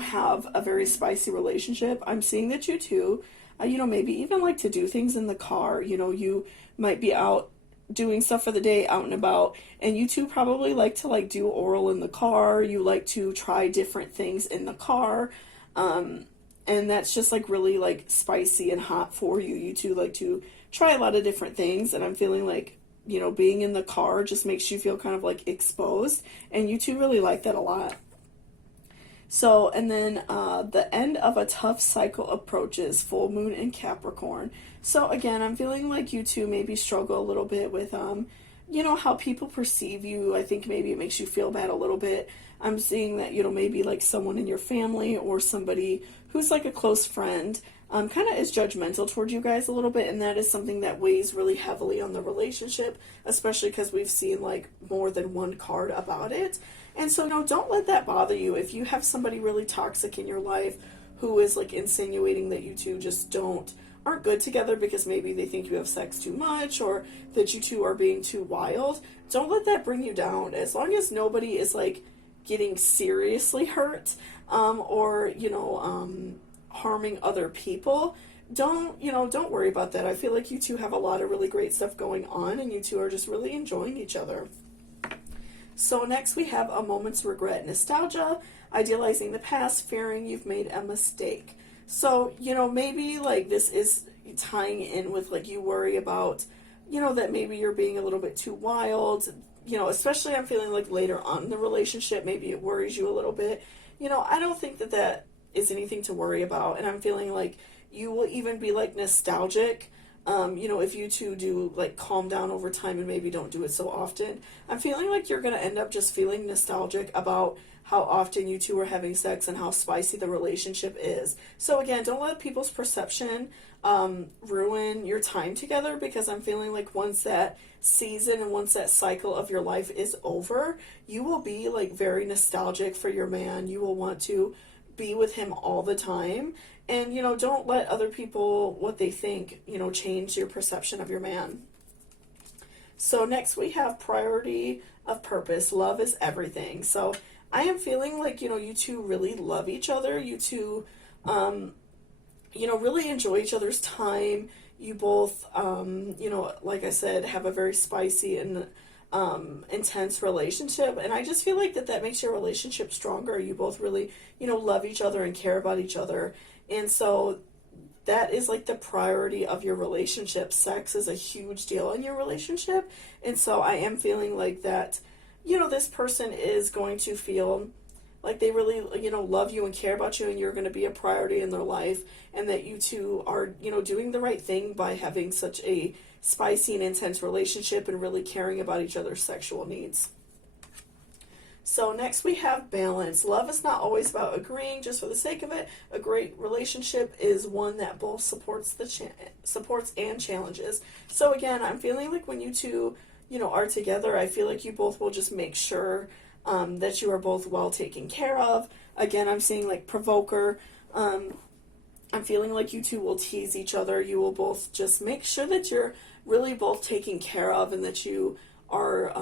have a very spicy relationship, I'm seeing that you two, maybe even like to do things in the car. You might be out doing stuff for the day, out and about, and you two probably like to like do oral in the car. You like to try different things in the car. And that's just like really like spicy and hot for you. You two like to try a lot of different things, and I'm feeling like, being in the car just makes you feel kind of like exposed, and you two really like that a lot. So, and then the end of a tough cycle approaches, full moon in Capricorn. So again, I'm feeling like you two maybe struggle a little bit with, how people perceive you. I think maybe it makes you feel bad a little bit. I'm seeing that, maybe like someone in your family or somebody who's like a close friend kind of is judgmental toward you guys a little bit, and that is something that weighs really heavily on the relationship, especially because we've seen like more than one card about it. And so, don't let that bother you. If you have somebody really toxic in your life who is like insinuating that you two just aren't good together because maybe they think you have sex too much or that you two are being too wild, don't let that bring you down. As long as nobody is like getting seriously hurt, or harming other people, don't worry about that. I feel like you two have a lot of really great stuff going on, and you two are just really enjoying each other. So next we have a moment's regret, nostalgia, idealizing the past, fearing you've made a mistake. So, maybe like this is tying in with like you worry about, that maybe you're being a little bit too wild, especially I'm feeling like later on in the relationship, maybe it worries you a little bit. I don't think that is anything to worry about, and I'm feeling like you will even be like nostalgic. If you two do like calm down over time and maybe don't do it so often, I'm feeling like you're going to end up just feeling nostalgic about how often you two are having sex and how spicy the relationship is. So again, don't let people's perception ruin your time together, because I'm feeling like once that season and once that cycle of your life is over, you will be like very nostalgic for your man. You will want to be with him all the time. And, don't let other people, what they think, change your perception of your man. So next we have priority of purpose. Love is everything. So I am feeling like, you two really love each other. You two, really enjoy each other's time. You both, like I said, have a very spicy and intense relationship, and I just feel like that makes your relationship stronger. You both really, love each other and care about each other, and so that is like the priority of your relationship. Sex is a huge deal in your relationship, and so I am feeling like that, this person is going to feel like they really, love you and care about you, and you're going to be a priority in their life, and that you two are, doing the right thing by having such a spicy and intense relationship and really caring about each other's sexual needs. So next we have balance. Love is not always about agreeing just for the sake of it. A great relationship is one that both supports and challenges. So again, I'm feeling like when you two, are together, I feel like you both will just make sure that you are both well taken care of. Again, I'm seeing like provoker. I'm feeling like you two will tease each other. You will both just make sure that you're really both taken care of, and that you are,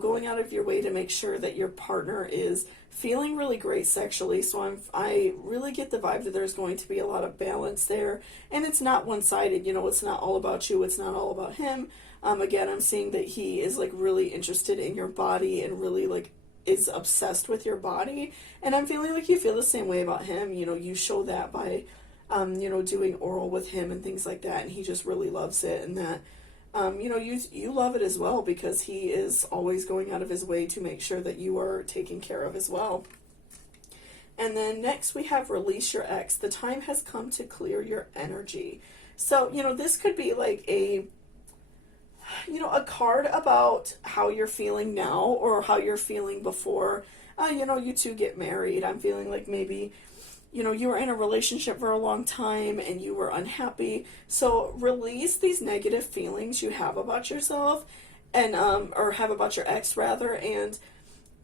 going out of your way to make sure that your partner is feeling really great sexually. So I really get the vibe that there's going to be a lot of balance there, and it's not one-sided. It's not all about you. It's not all about him. Again, I'm seeing that he is like really interested in your body and really like is obsessed with your body, and I'm feeling like you feel the same way about him. You show that by doing oral with him and things like that, and he just really loves it, and that you love it as well, because he is always going out of his way to make sure that you are taken care of as well. And then next we have release your ex. The time has come to clear your energy. So, this could be like a card about how you're feeling now or how you're feeling before, you two get married. I'm feeling like maybe, you know, you were in a relationship for a long time and you were unhappy. So release these negative feelings you have about yourself and, or have about your ex rather, and,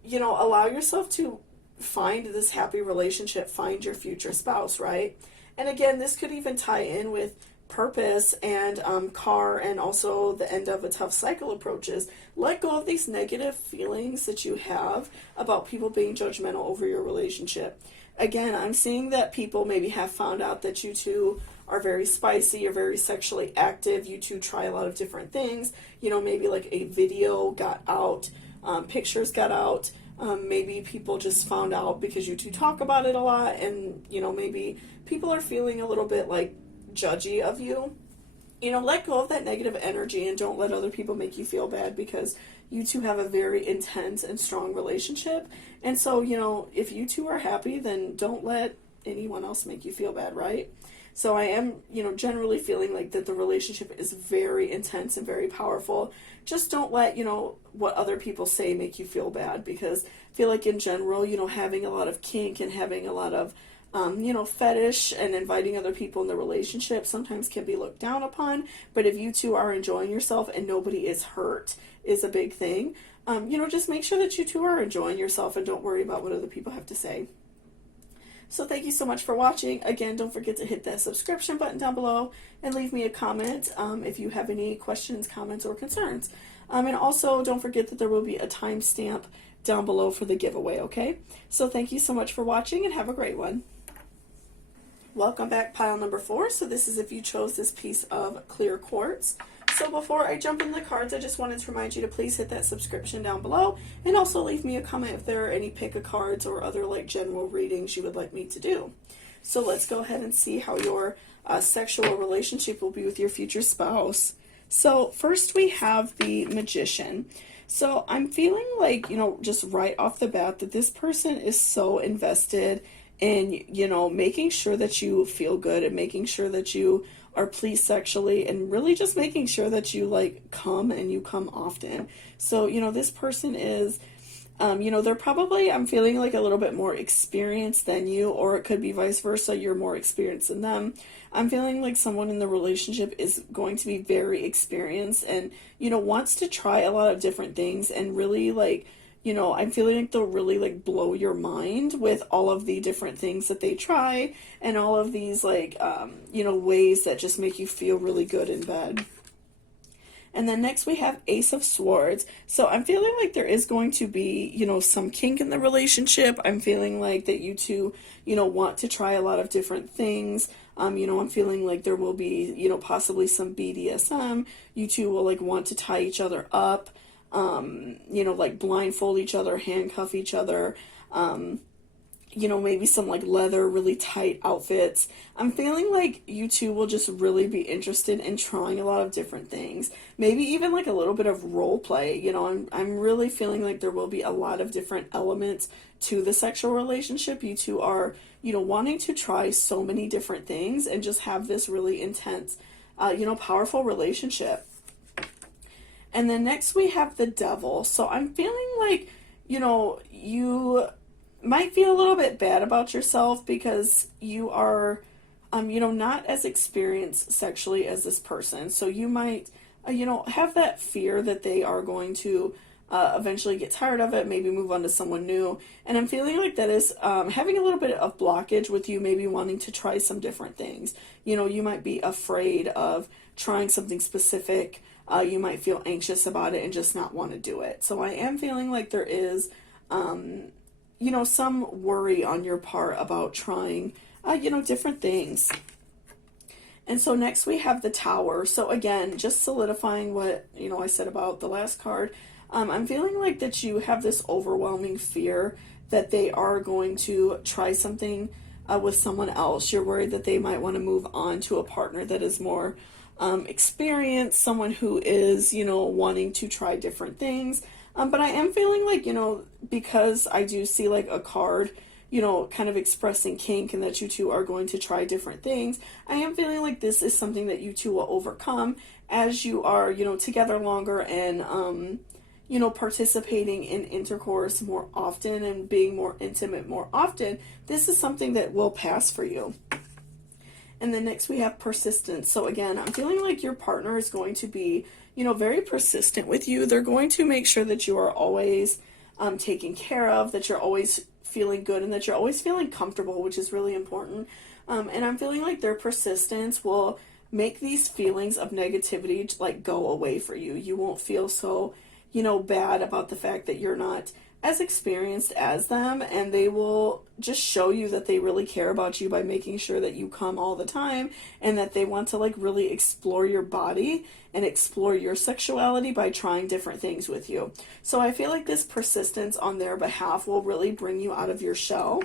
you know, allow yourself to find this happy relationship, find your future spouse, right? And again, this could even tie in with purpose and car, and also the end of a tough cycle approaches. Let go of these negative feelings that you have about people being judgmental over your relationship. Again, I'm seeing that people maybe have found out that you two are very spicy, you're very sexually active, you two try a lot of different things. You know, maybe like a video got out, pictures got out. Maybe people just found out because you two talk about it a lot, and, you know, maybe people are feeling a little bit like judgy of you. You know, let go of that negative energy and don't let other people make you feel bad, because you two have a very intense and strong relationship. And so, you know, if you two are happy, then don't let anyone else make you feel bad, right? So I am, you know, generally feeling like that the relationship is very intense and very powerful. Just don't let, you know, what other people say make you feel bad, because I feel like in general, you know, having a lot of kink and having a lot of you know, fetish and inviting other people in the relationship sometimes can be looked down upon. But if you two are enjoying yourself and nobody is hurt is a big thing. You know, just make sure that you two are enjoying yourself and don't worry about what other people have to say. So thank you so much for watching. Again, don't forget to hit that subscription button down below and leave me a comment if you have any questions, comments, or concerns. And also don't forget that there will be a timestamp down below for the giveaway, okay? So thank you so much for watching and have a great one. Welcome back, pile number 4. So this is if you chose this piece of clear quartz. So before I jump into the cards, I just wanted to remind you to please hit that subscription down below, and also leave me a comment if there are any pick-a-cards or other like general readings you would like me to do. So let's go ahead and see how your sexual relationship will be with your future spouse. So first we have the Magician. So I'm feeling like, you know, just right off the bat that this person is so invested in, you know, making sure that you feel good and making sure that you are pleased sexually, and really just making sure that you like come and you come often. So, you know, this person is, you know, they're probably, I'm feeling like a little bit more experienced than you, or it could be vice versa, you're more experienced than them. I'm feeling like someone in the relationship is going to be very experienced and, you know, wants to try a lot of different things, and really like, you know, I'm feeling like they'll really like blow your mind with all of the different things that they try and all of these like, you know, ways that just make you feel really good in bed. And then next we have Ace of Swords. So I'm feeling like there is going to be, you know, some kink in the relationship. I'm feeling like that you two, you know, want to try a lot of different things. You know, I'm feeling like there will be, you know, possibly some BDSM. You two will like want to tie each other up. You know, like blindfold each other, handcuff each other, you know, maybe some like leather, really tight outfits. I'm feeling like you two will just really be interested in trying a lot of different things. Maybe even like a little bit of role play. You know, I'm really feeling like there will be a lot of different elements to the sexual relationship. You two are, you know, wanting to try so many different things and just have this really intense, you know, powerful relationship. And then next we have the Devil. So I'm feeling like, you know, you might feel a little bit bad about yourself because you are, you know, not as experienced sexually as this person. So you might, you know, have that fear that they are going to eventually get tired of it, maybe move on to someone new. And I'm feeling like that is having a little bit of blockage with you, maybe wanting to try some different things. You know, you might be afraid of trying something specific. You might feel anxious about it and just not want to do it. So I am feeling like there is, you know, some worry on your part about trying, you know, different things. And so next we have the Tower. So again, just solidifying what, you know, I said about the last card. I'm feeling like that you have this overwhelming fear that they are going to try something with someone else. You're worried that they might want to move on to a partner that is more experienced, someone who is, you know, wanting to try different things. But I am feeling like, you know, because I do see like a card, you know, kind of expressing kink and that you two are going to try different things, I am feeling like this is something that you two will overcome as you are, you know, together longer and, participating in intercourse more often and being more intimate more often, this is something that will pass for you. And then next we have persistence. So again, I'm feeling like your partner is going to be, very persistent with you. They're going to make sure that you are always taken care of, that you're always feeling good, and that you're always feeling comfortable, which is really important. And I'm feeling like their persistence will make these feelings of negativity like go away for you. You won't feel so, bad about the fact that you're not as experienced as them, and they will just show you that they really care about you by making sure that you come all the time, and that they want to like really explore your body and explore your sexuality by trying different things with you. So I feel like this persistence on their behalf will really bring you out of your shell.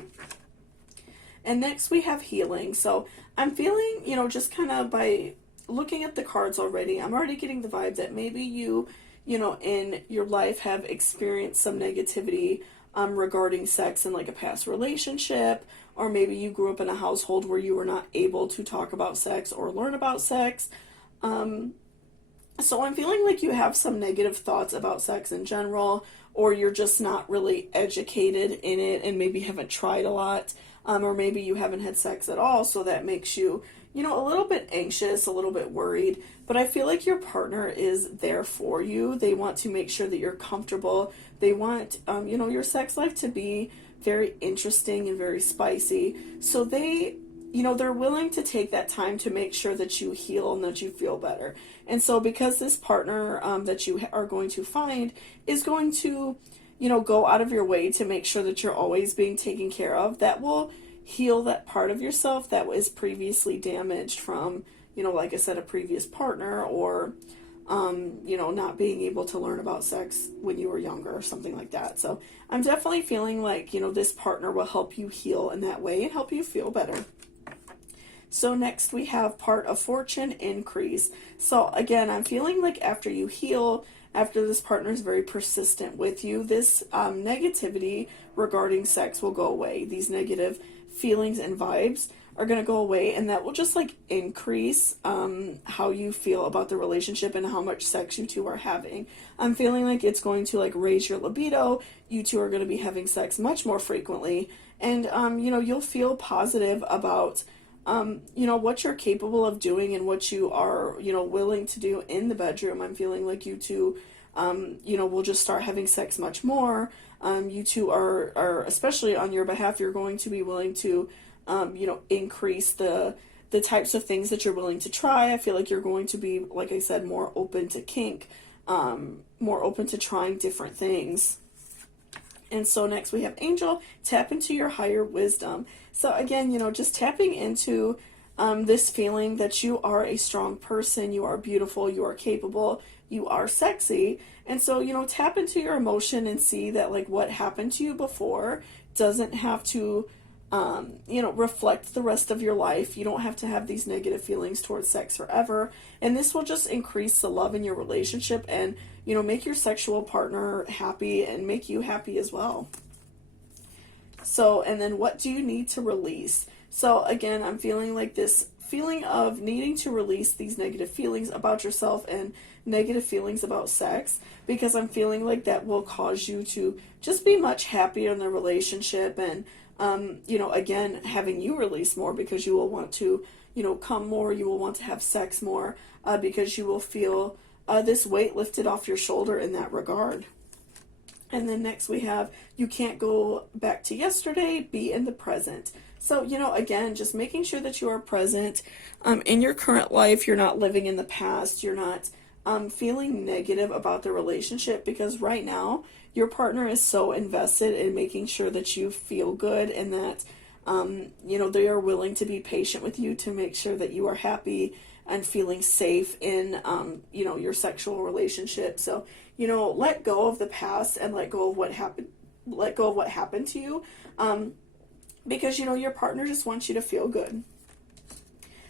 And next we have healing. So I'm feeling, just kind of by looking at the cards already, I'm already getting the vibe that maybe you in your life have experienced some negativity regarding sex in like a past relationship, or maybe you grew up in a household where you were not able to talk about sex or learn about sex. So I'm feeling like you have some negative thoughts about sex in general, or you're just not really educated in it and maybe haven't tried a lot, or maybe you haven't had sex at all, so that makes you, a little bit anxious, a little bit worried. But I feel like your partner is there for you. They want to make sure that you're comfortable. They want, your sex life to be very interesting and very spicy. So they, they're willing to take that time to make sure that you heal and that you feel better. And so because this partner that you are going to find is going to, go out of your way to make sure that you're always being taken care of, that will heal that part of yourself that was previously damaged from, like I said, a previous partner, or, not being able to learn about sex when you were younger or something like that. So I'm definitely feeling like, this partner will help you heal in that way and help you feel better. So next we have part of fortune increase. So again, I'm feeling like after you heal, after this partner is very persistent with you, this negativity regarding sex will go away. These negative feelings and vibes are going to go away, and that will just like increase how you feel about the relationship and how much sex you two are having. I'm feeling like it's going to like raise your libido. You two are going to be having sex much more frequently, and you'll feel positive about what you're capable of doing and what you are, willing to do in the bedroom. I'm feeling like you two, will just start having sex much more. You two are, especially on your behalf, you're going to be willing to, increase the types of things that you're willing to try. I feel like you're going to be, like I said, more open to kink, more open to trying different things. And so next we have angel, tap into your higher wisdom. So again, just tapping into this feeling that you are a strong person, you are beautiful, you are capable, you are sexy. And so, tap into your emotion and see that like what happened to you before doesn't have to, reflect the rest of your life. You don't have to have these negative feelings towards sex forever. And this will just increase the love in your relationship and, make your sexual partner happy and make you happy as well. So, and then what do you need to release? So again, I'm feeling like this feeling of needing to release these negative feelings about yourself and negative feelings about sex, because I'm feeling like that will cause you to just be much happier in the relationship, and again, having you release more because you will want to, come more, you will want to have sex more, because you will feel this weight lifted off your shoulder in that regard. And then next we have, you can't go back to yesterday, be in the present. So, again, just making sure that you are present in your current life. You're not living in the past. You're not feeling negative about the relationship, because right now your partner is so invested in making sure that you feel good, and that, they are willing to be patient with you to make sure that you are happy and feeling safe in, your sexual relationship. So, let go of the past and let go of what happened to you. Because, your partner just wants you to feel good.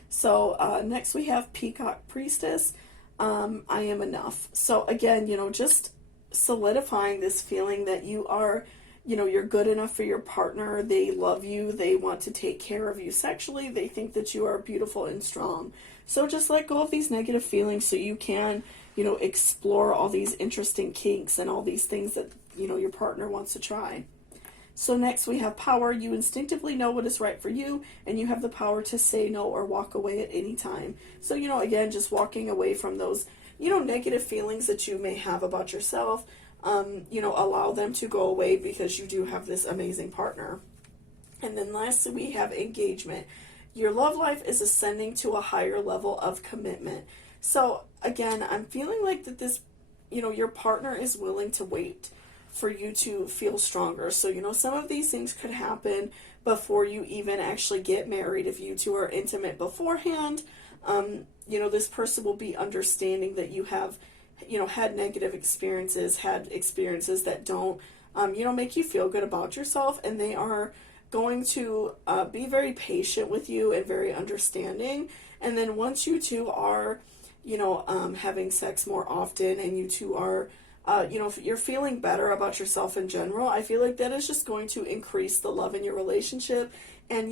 So, next we have Peacock Priestess. I am enough. So again, just solidifying this feeling that you are, you're good enough for your partner. They love you. They want to take care of you sexually. They think that you are beautiful and strong. So just let go of these negative feelings so you can, explore all these interesting kinks and all these things that, your partner wants to try. So next we have power. You instinctively know what is right for you, and you have the power to say no or walk away at any time. So, again, just walking away from those, negative feelings that you may have about yourself, allow them to go away because you do have this amazing partner. And then lastly, we have engagement. Your love life is ascending to a higher level of commitment. So again, I'm feeling like that this, your partner is willing to wait for you to feel stronger. So, some of these things could happen before you even actually get married. If you two are intimate beforehand, this person will be understanding that you have, had negative experiences, had experiences that don't, make you feel good about yourself, and they are going to be very patient with you and very understanding. And then once you two are, having sex more often, and you two are, if you're feeling better about yourself in general, I feel like that is just going to increase the love in your relationship. And,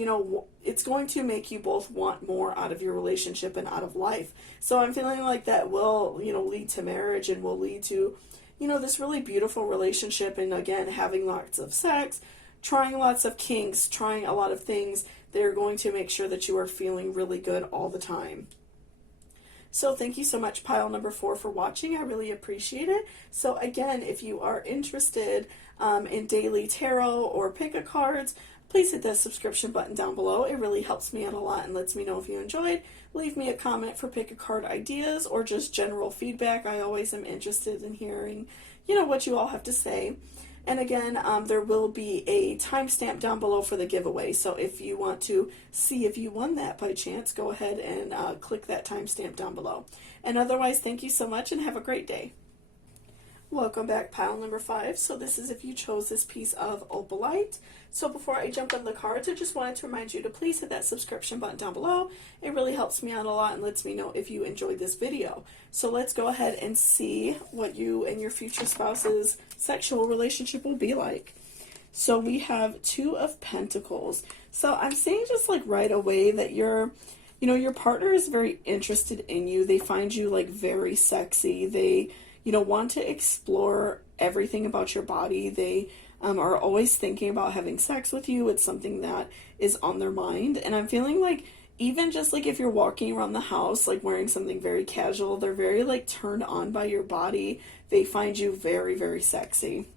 it's going to make you both want more out of your relationship and out of life. So I'm feeling like that will, lead to marriage, and will lead to, this really beautiful relationship. And again, having lots of sex, trying lots of kinks, trying a lot of things that are going to make sure that you are feeling really good all the time. So thank you so much, pile number 4, for watching. I really appreciate it. So again, if you are interested in daily tarot or pick-a-cards, please hit that subscription button down below. It really helps me out a lot and lets me know if you enjoyed. Leave me a comment for pick-a-card ideas or just general feedback. I always am interested in hearing, what you all have to say. And again, there will be a timestamp down below for the giveaway. So if you want to see if you won that by chance, go ahead and click that timestamp down below. And otherwise, thank you so much and have a great day. Welcome back, pile number 5. So this is if you chose this piece of opalite. So before I jump on the cards, I just wanted to remind you to please hit that subscription button down below. It really helps me out a lot and lets me know if you enjoyed this video. So let's go ahead and see what you and your future spouse's sexual relationship will be like. So we have 2 of Pentacles. So I'm saying just like right away that your partner is very interested in you. They find you like very sexy. They want to explore everything about your body. They are always thinking about having sex with you. It's something that is on their mind. And I'm feeling like even just like if you're walking around the house, like wearing something very casual, they're very like turned on by your body. They find you very, very sexy.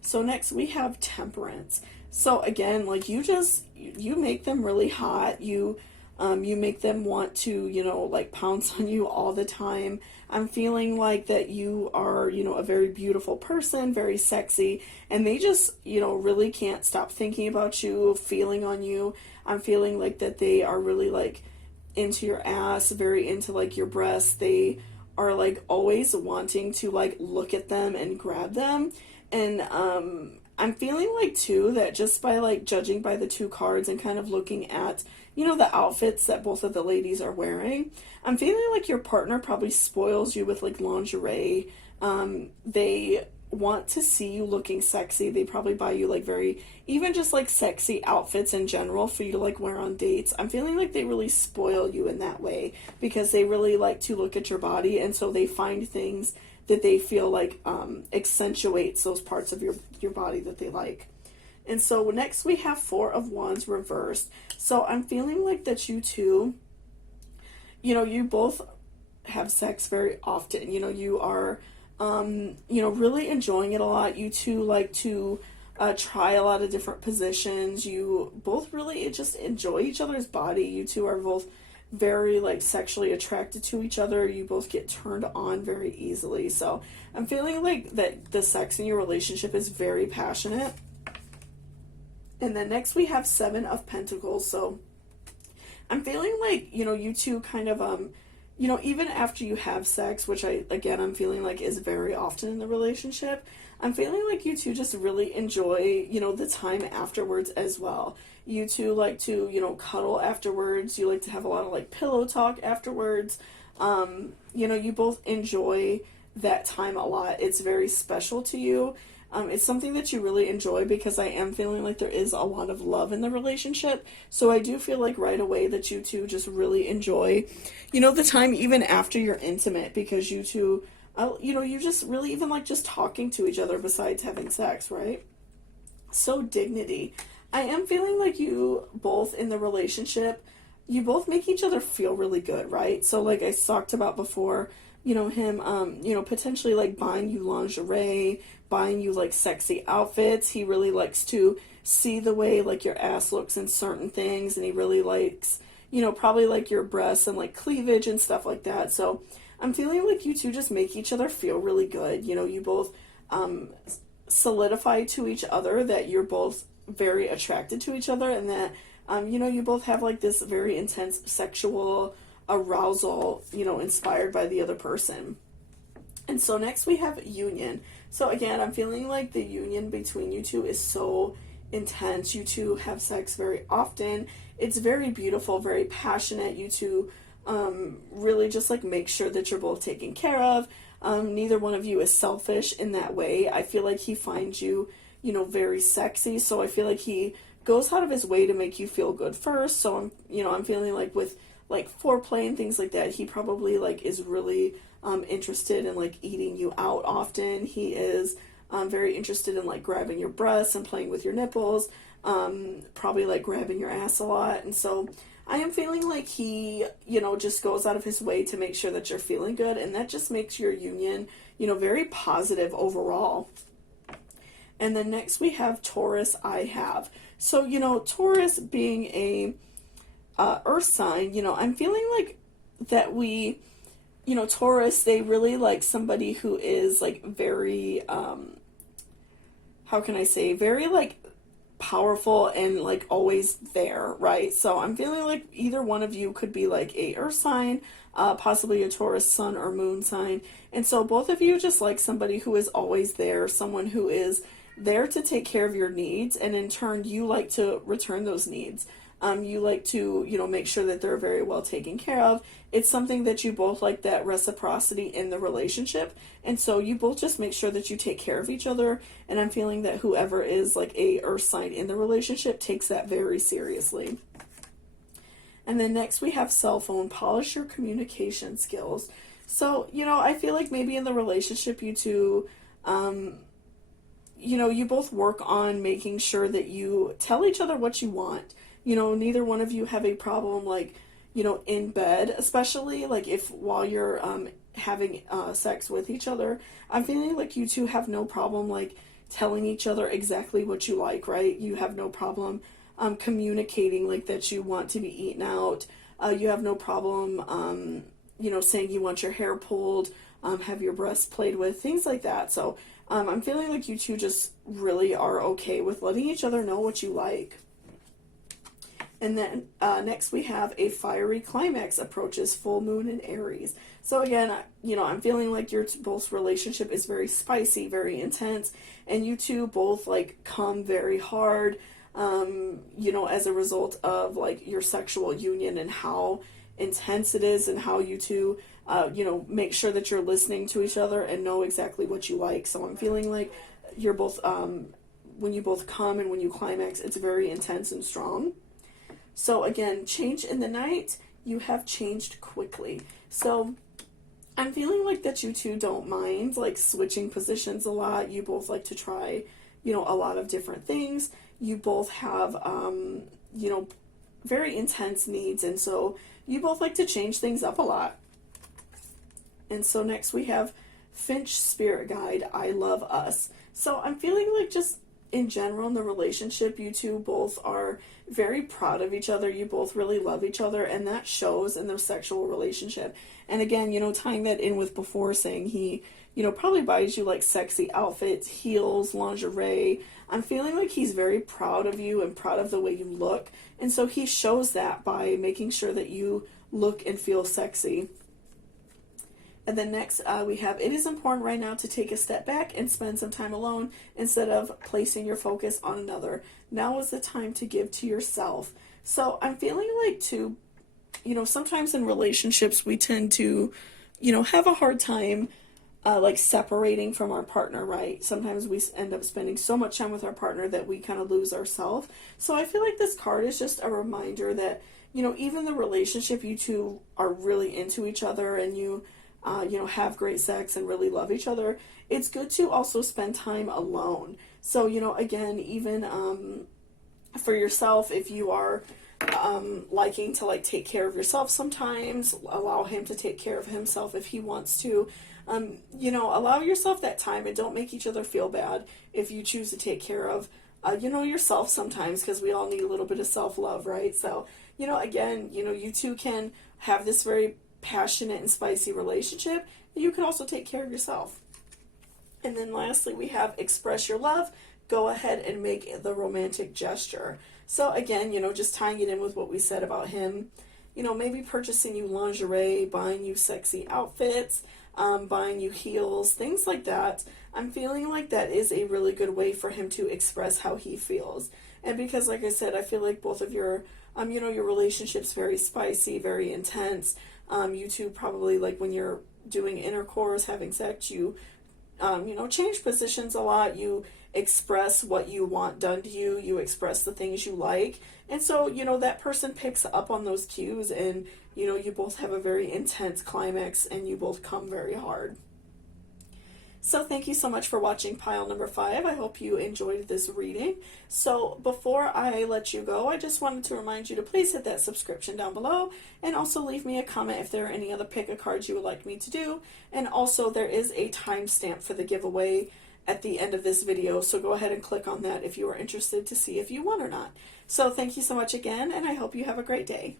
So next we have Temperance. So again, like you make them really hot. You make them want to, like pounce on you all the time. I'm feeling like that you are, a very beautiful person, very sexy, and they just, really can't stop thinking about you, feeling on you. I'm feeling like that they are really like into your ass, very into like your breasts. They are like always wanting to like look at them and grab them. And I'm feeling like too that just by like judging by the 2 cards and kind of looking at, the outfits that both of the ladies are wearing, I'm feeling like your partner probably spoils you with like lingerie. They want to see you looking sexy. They probably buy you like even just like sexy outfits in general for you to like wear on dates. I'm feeling like they really spoil you in that way because they really like to look at your body, and so they find things that they feel like accentuates those parts of your body that they like. And so next we have 4 of Wands reversed. So I'm feeling like that you two, you both have sex very often. You are, really enjoying it a lot. You two like to try a lot of different positions. You both really just enjoy each other's body. You two are both very like sexually attracted to each other. You both get turned on very easily. So I'm feeling like that the sex in your relationship is very passionate. And then next we have 7 of Pentacles. So I'm feeling like, you two kind of, even after you have sex, which I'm feeling like is very often in the relationship, I'm feeling like you two just really enjoy, the time afterwards as well. You two like to, cuddle afterwards. You like to have a lot of like pillow talk afterwards. You both enjoy that time a lot. It's very special to you. It's something that you really enjoy, because I am feeling like there is a lot of love in the relationship. So I do feel like right away that you two just really enjoy, the time even after you're intimate, because you two, you just really even like just talking to each other besides having sex, right? So dignity. I am feeling like you both in the relationship, you both make each other feel really good, right? So like I talked about before, him, potentially like buying you lingerie, buying you like sexy outfits. He really likes to see the way like your ass looks in certain things, and he really likes, probably like your breasts and like cleavage and stuff like that. So I'm feeling like you two just make each other feel really good. You both solidify to each other that you're both very attracted to each other, and that you both have like this very intense sexual arousal, inspired by the other person. And so next we have union. So again, I'm feeling like the union between you two is so intense. You two have sex very often. It's very beautiful, very passionate. You two really just like make sure that you're both taken care of. Neither one of you is selfish in that way. I feel like he finds you, very sexy. So I feel like he goes out of his way to make you feel good first. So I'm feeling like with like foreplay and things like that, he probably like is really interested in like eating you out often. He is very interested in like grabbing your breasts and playing with your nipples, probably like grabbing your ass a lot. And so I am feeling like he, just goes out of his way to make sure that you're feeling good, and that just makes your union, very positive overall. And then next we have Taurus, I have. So, Taurus being a earth sign, I'm feeling like that we, Taurus, they really like somebody who is like very, how can I say, very like powerful and like always there, right? So I'm feeling like either one of you could be like a earth sign, possibly a Taurus sun or moon sign. And so both of you just like somebody who is always there, someone who is there to take care of your needs, and in turn you like to return those needs. You like to, make sure that they're very well taken care of. It's something that you both like, that reciprocity in the relationship. And so you both just make sure that you take care of each other. And I'm feeling that whoever is like a earth sign in the relationship takes that very seriously. And then next we have cell phone, polish your communication skills. So, I feel like maybe in the relationship you two, you both work on making sure that you tell each other what you want. Neither one of you have a problem, like, in bed, especially, like, if while you're having sex with each other. I'm feeling like you two have no problem, like, telling each other exactly what you like, right? You have no problem communicating, like, that you want to be eaten out. You have no problem, saying you want your hair pulled, have your breasts played with, things like that. So I'm feeling like you two just really are okay with letting each other know what you like. And then next we have a fiery climax approaches full moon in Aries. So again, I'm feeling like your both relationship is very spicy, very intense, and you two both like come very hard, as a result of like your sexual union and how intense it is, and how you two, make sure that you're listening to each other and know exactly what you like. So I'm feeling like you're both, when you both come and when you climax, it's very intense and strong. So again, change in the night, you have changed quickly. So I'm feeling like that you two don't mind like switching positions a lot. You both like to try, a lot of different things. You both have, very intense needs. And so you both like to change things up a lot. And so next we have Finch Spirit Guide, I Love Us. So I'm feeling like just in general in the relationship, you two both are very proud of each other. You both really love each other, and that shows in the sexual relationship. And again, tying that in with before saying he, probably buys you like sexy outfits, heels, lingerie. I'm feeling like he's very proud of you and proud of the way you look. And so he shows that by making sure that you look and feel sexy. And then next we have, it is important right now to take a step back and spend some time alone instead of placing your focus on another. Now is the time to give to yourself. So I'm feeling like sometimes in relationships we tend to, have a hard time like separating from our partner, right? Sometimes we end up spending so much time with our partner that we kind of lose ourselves. So I feel like this card is just a reminder that, you know, even the relationship, you two are really into each other and you you know, have great sex and really love each other, it's good to also spend time alone. So, you know, again, even for yourself, if you are liking to like take care of yourself sometimes, allow him to take care of himself if he wants to. You know, allow yourself that time and don't make each other feel bad if you choose to take care of, you know, yourself sometimes, because we all need a little bit of self-love, right? So, you know, again, you know, you two can have this very passionate and spicy relationship. You can also take care of yourself. And then lastly, we have express your love. Go ahead and make the romantic gesture. So again, you know, just tying it in with what we said about him, you know, maybe purchasing you lingerie, buying you sexy outfits, buying you heels, things like that. I'm feeling like that is a really good way for him to express how he feels. And because, like I said, I feel like both of your, you know, your relationship's very spicy, very intense. You two probably, like, when you're doing intercourse, having sex, you know, change positions a lot. You express what you want done to you. You express the things you like. And so, you know, that person picks up on those cues and, you know, you both have a very intense climax and you both come very hard. So thank you so much for watching pile number 5. I hope you enjoyed this reading. So before I let you go, I just wanted to remind you to please hit that subscription down below and also leave me a comment if there are any other pick a cards you would like me to do. And also there is a timestamp for the giveaway at the end of this video, so go ahead and click on that if you are interested to see if you won or not. So thank you so much again, and I hope you have a great day.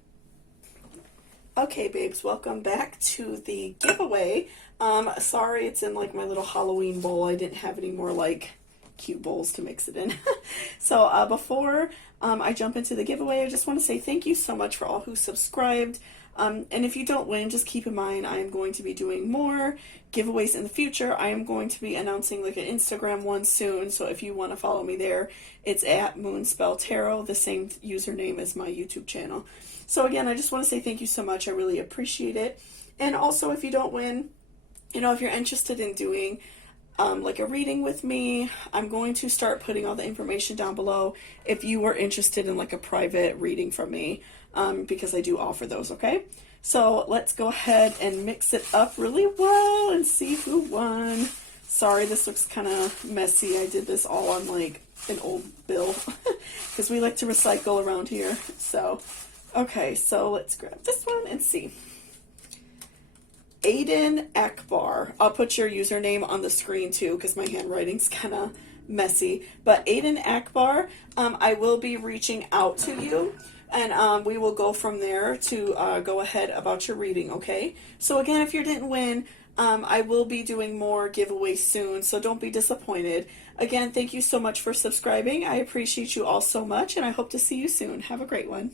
Okay, babes, welcome back to the giveaway. Sorry, it's in like my little Halloween bowl. I didn't have any more like cute bowls to mix it in. So before I jump into the giveaway, I just want to say thank you so much for all who subscribed. And if you don't win, just keep in mind I am going to be doing more giveaways in the future. I am going to be announcing like an Instagram one soon, so if you want to follow me there, it's at moonspelltarot, the same username as my YouTube channel. So again, I just want to say thank you so much. I really appreciate it. And also, if you don't win, you know, if you're interested in doing like a reading with me, I'm going to start putting all the information down below if you are interested in like a private reading from me, because I do offer those, okay? So let's go ahead and mix it up really well and see who won. Sorry, this looks kind of messy. I did this all on like an old bill because we like to recycle around here. So, okay, so let's grab this one and see. Aiden Akbar. I'll put your username on the screen too because my handwriting's kind of messy. But Aiden Akbar, I will be reaching out to you and we will go from there to go ahead about your reading, okay? So again, if you didn't win, I will be doing more giveaways soon, so don't be disappointed. Again, thank you so much for subscribing. I appreciate you all so much, and I hope to see you soon. Have a great one.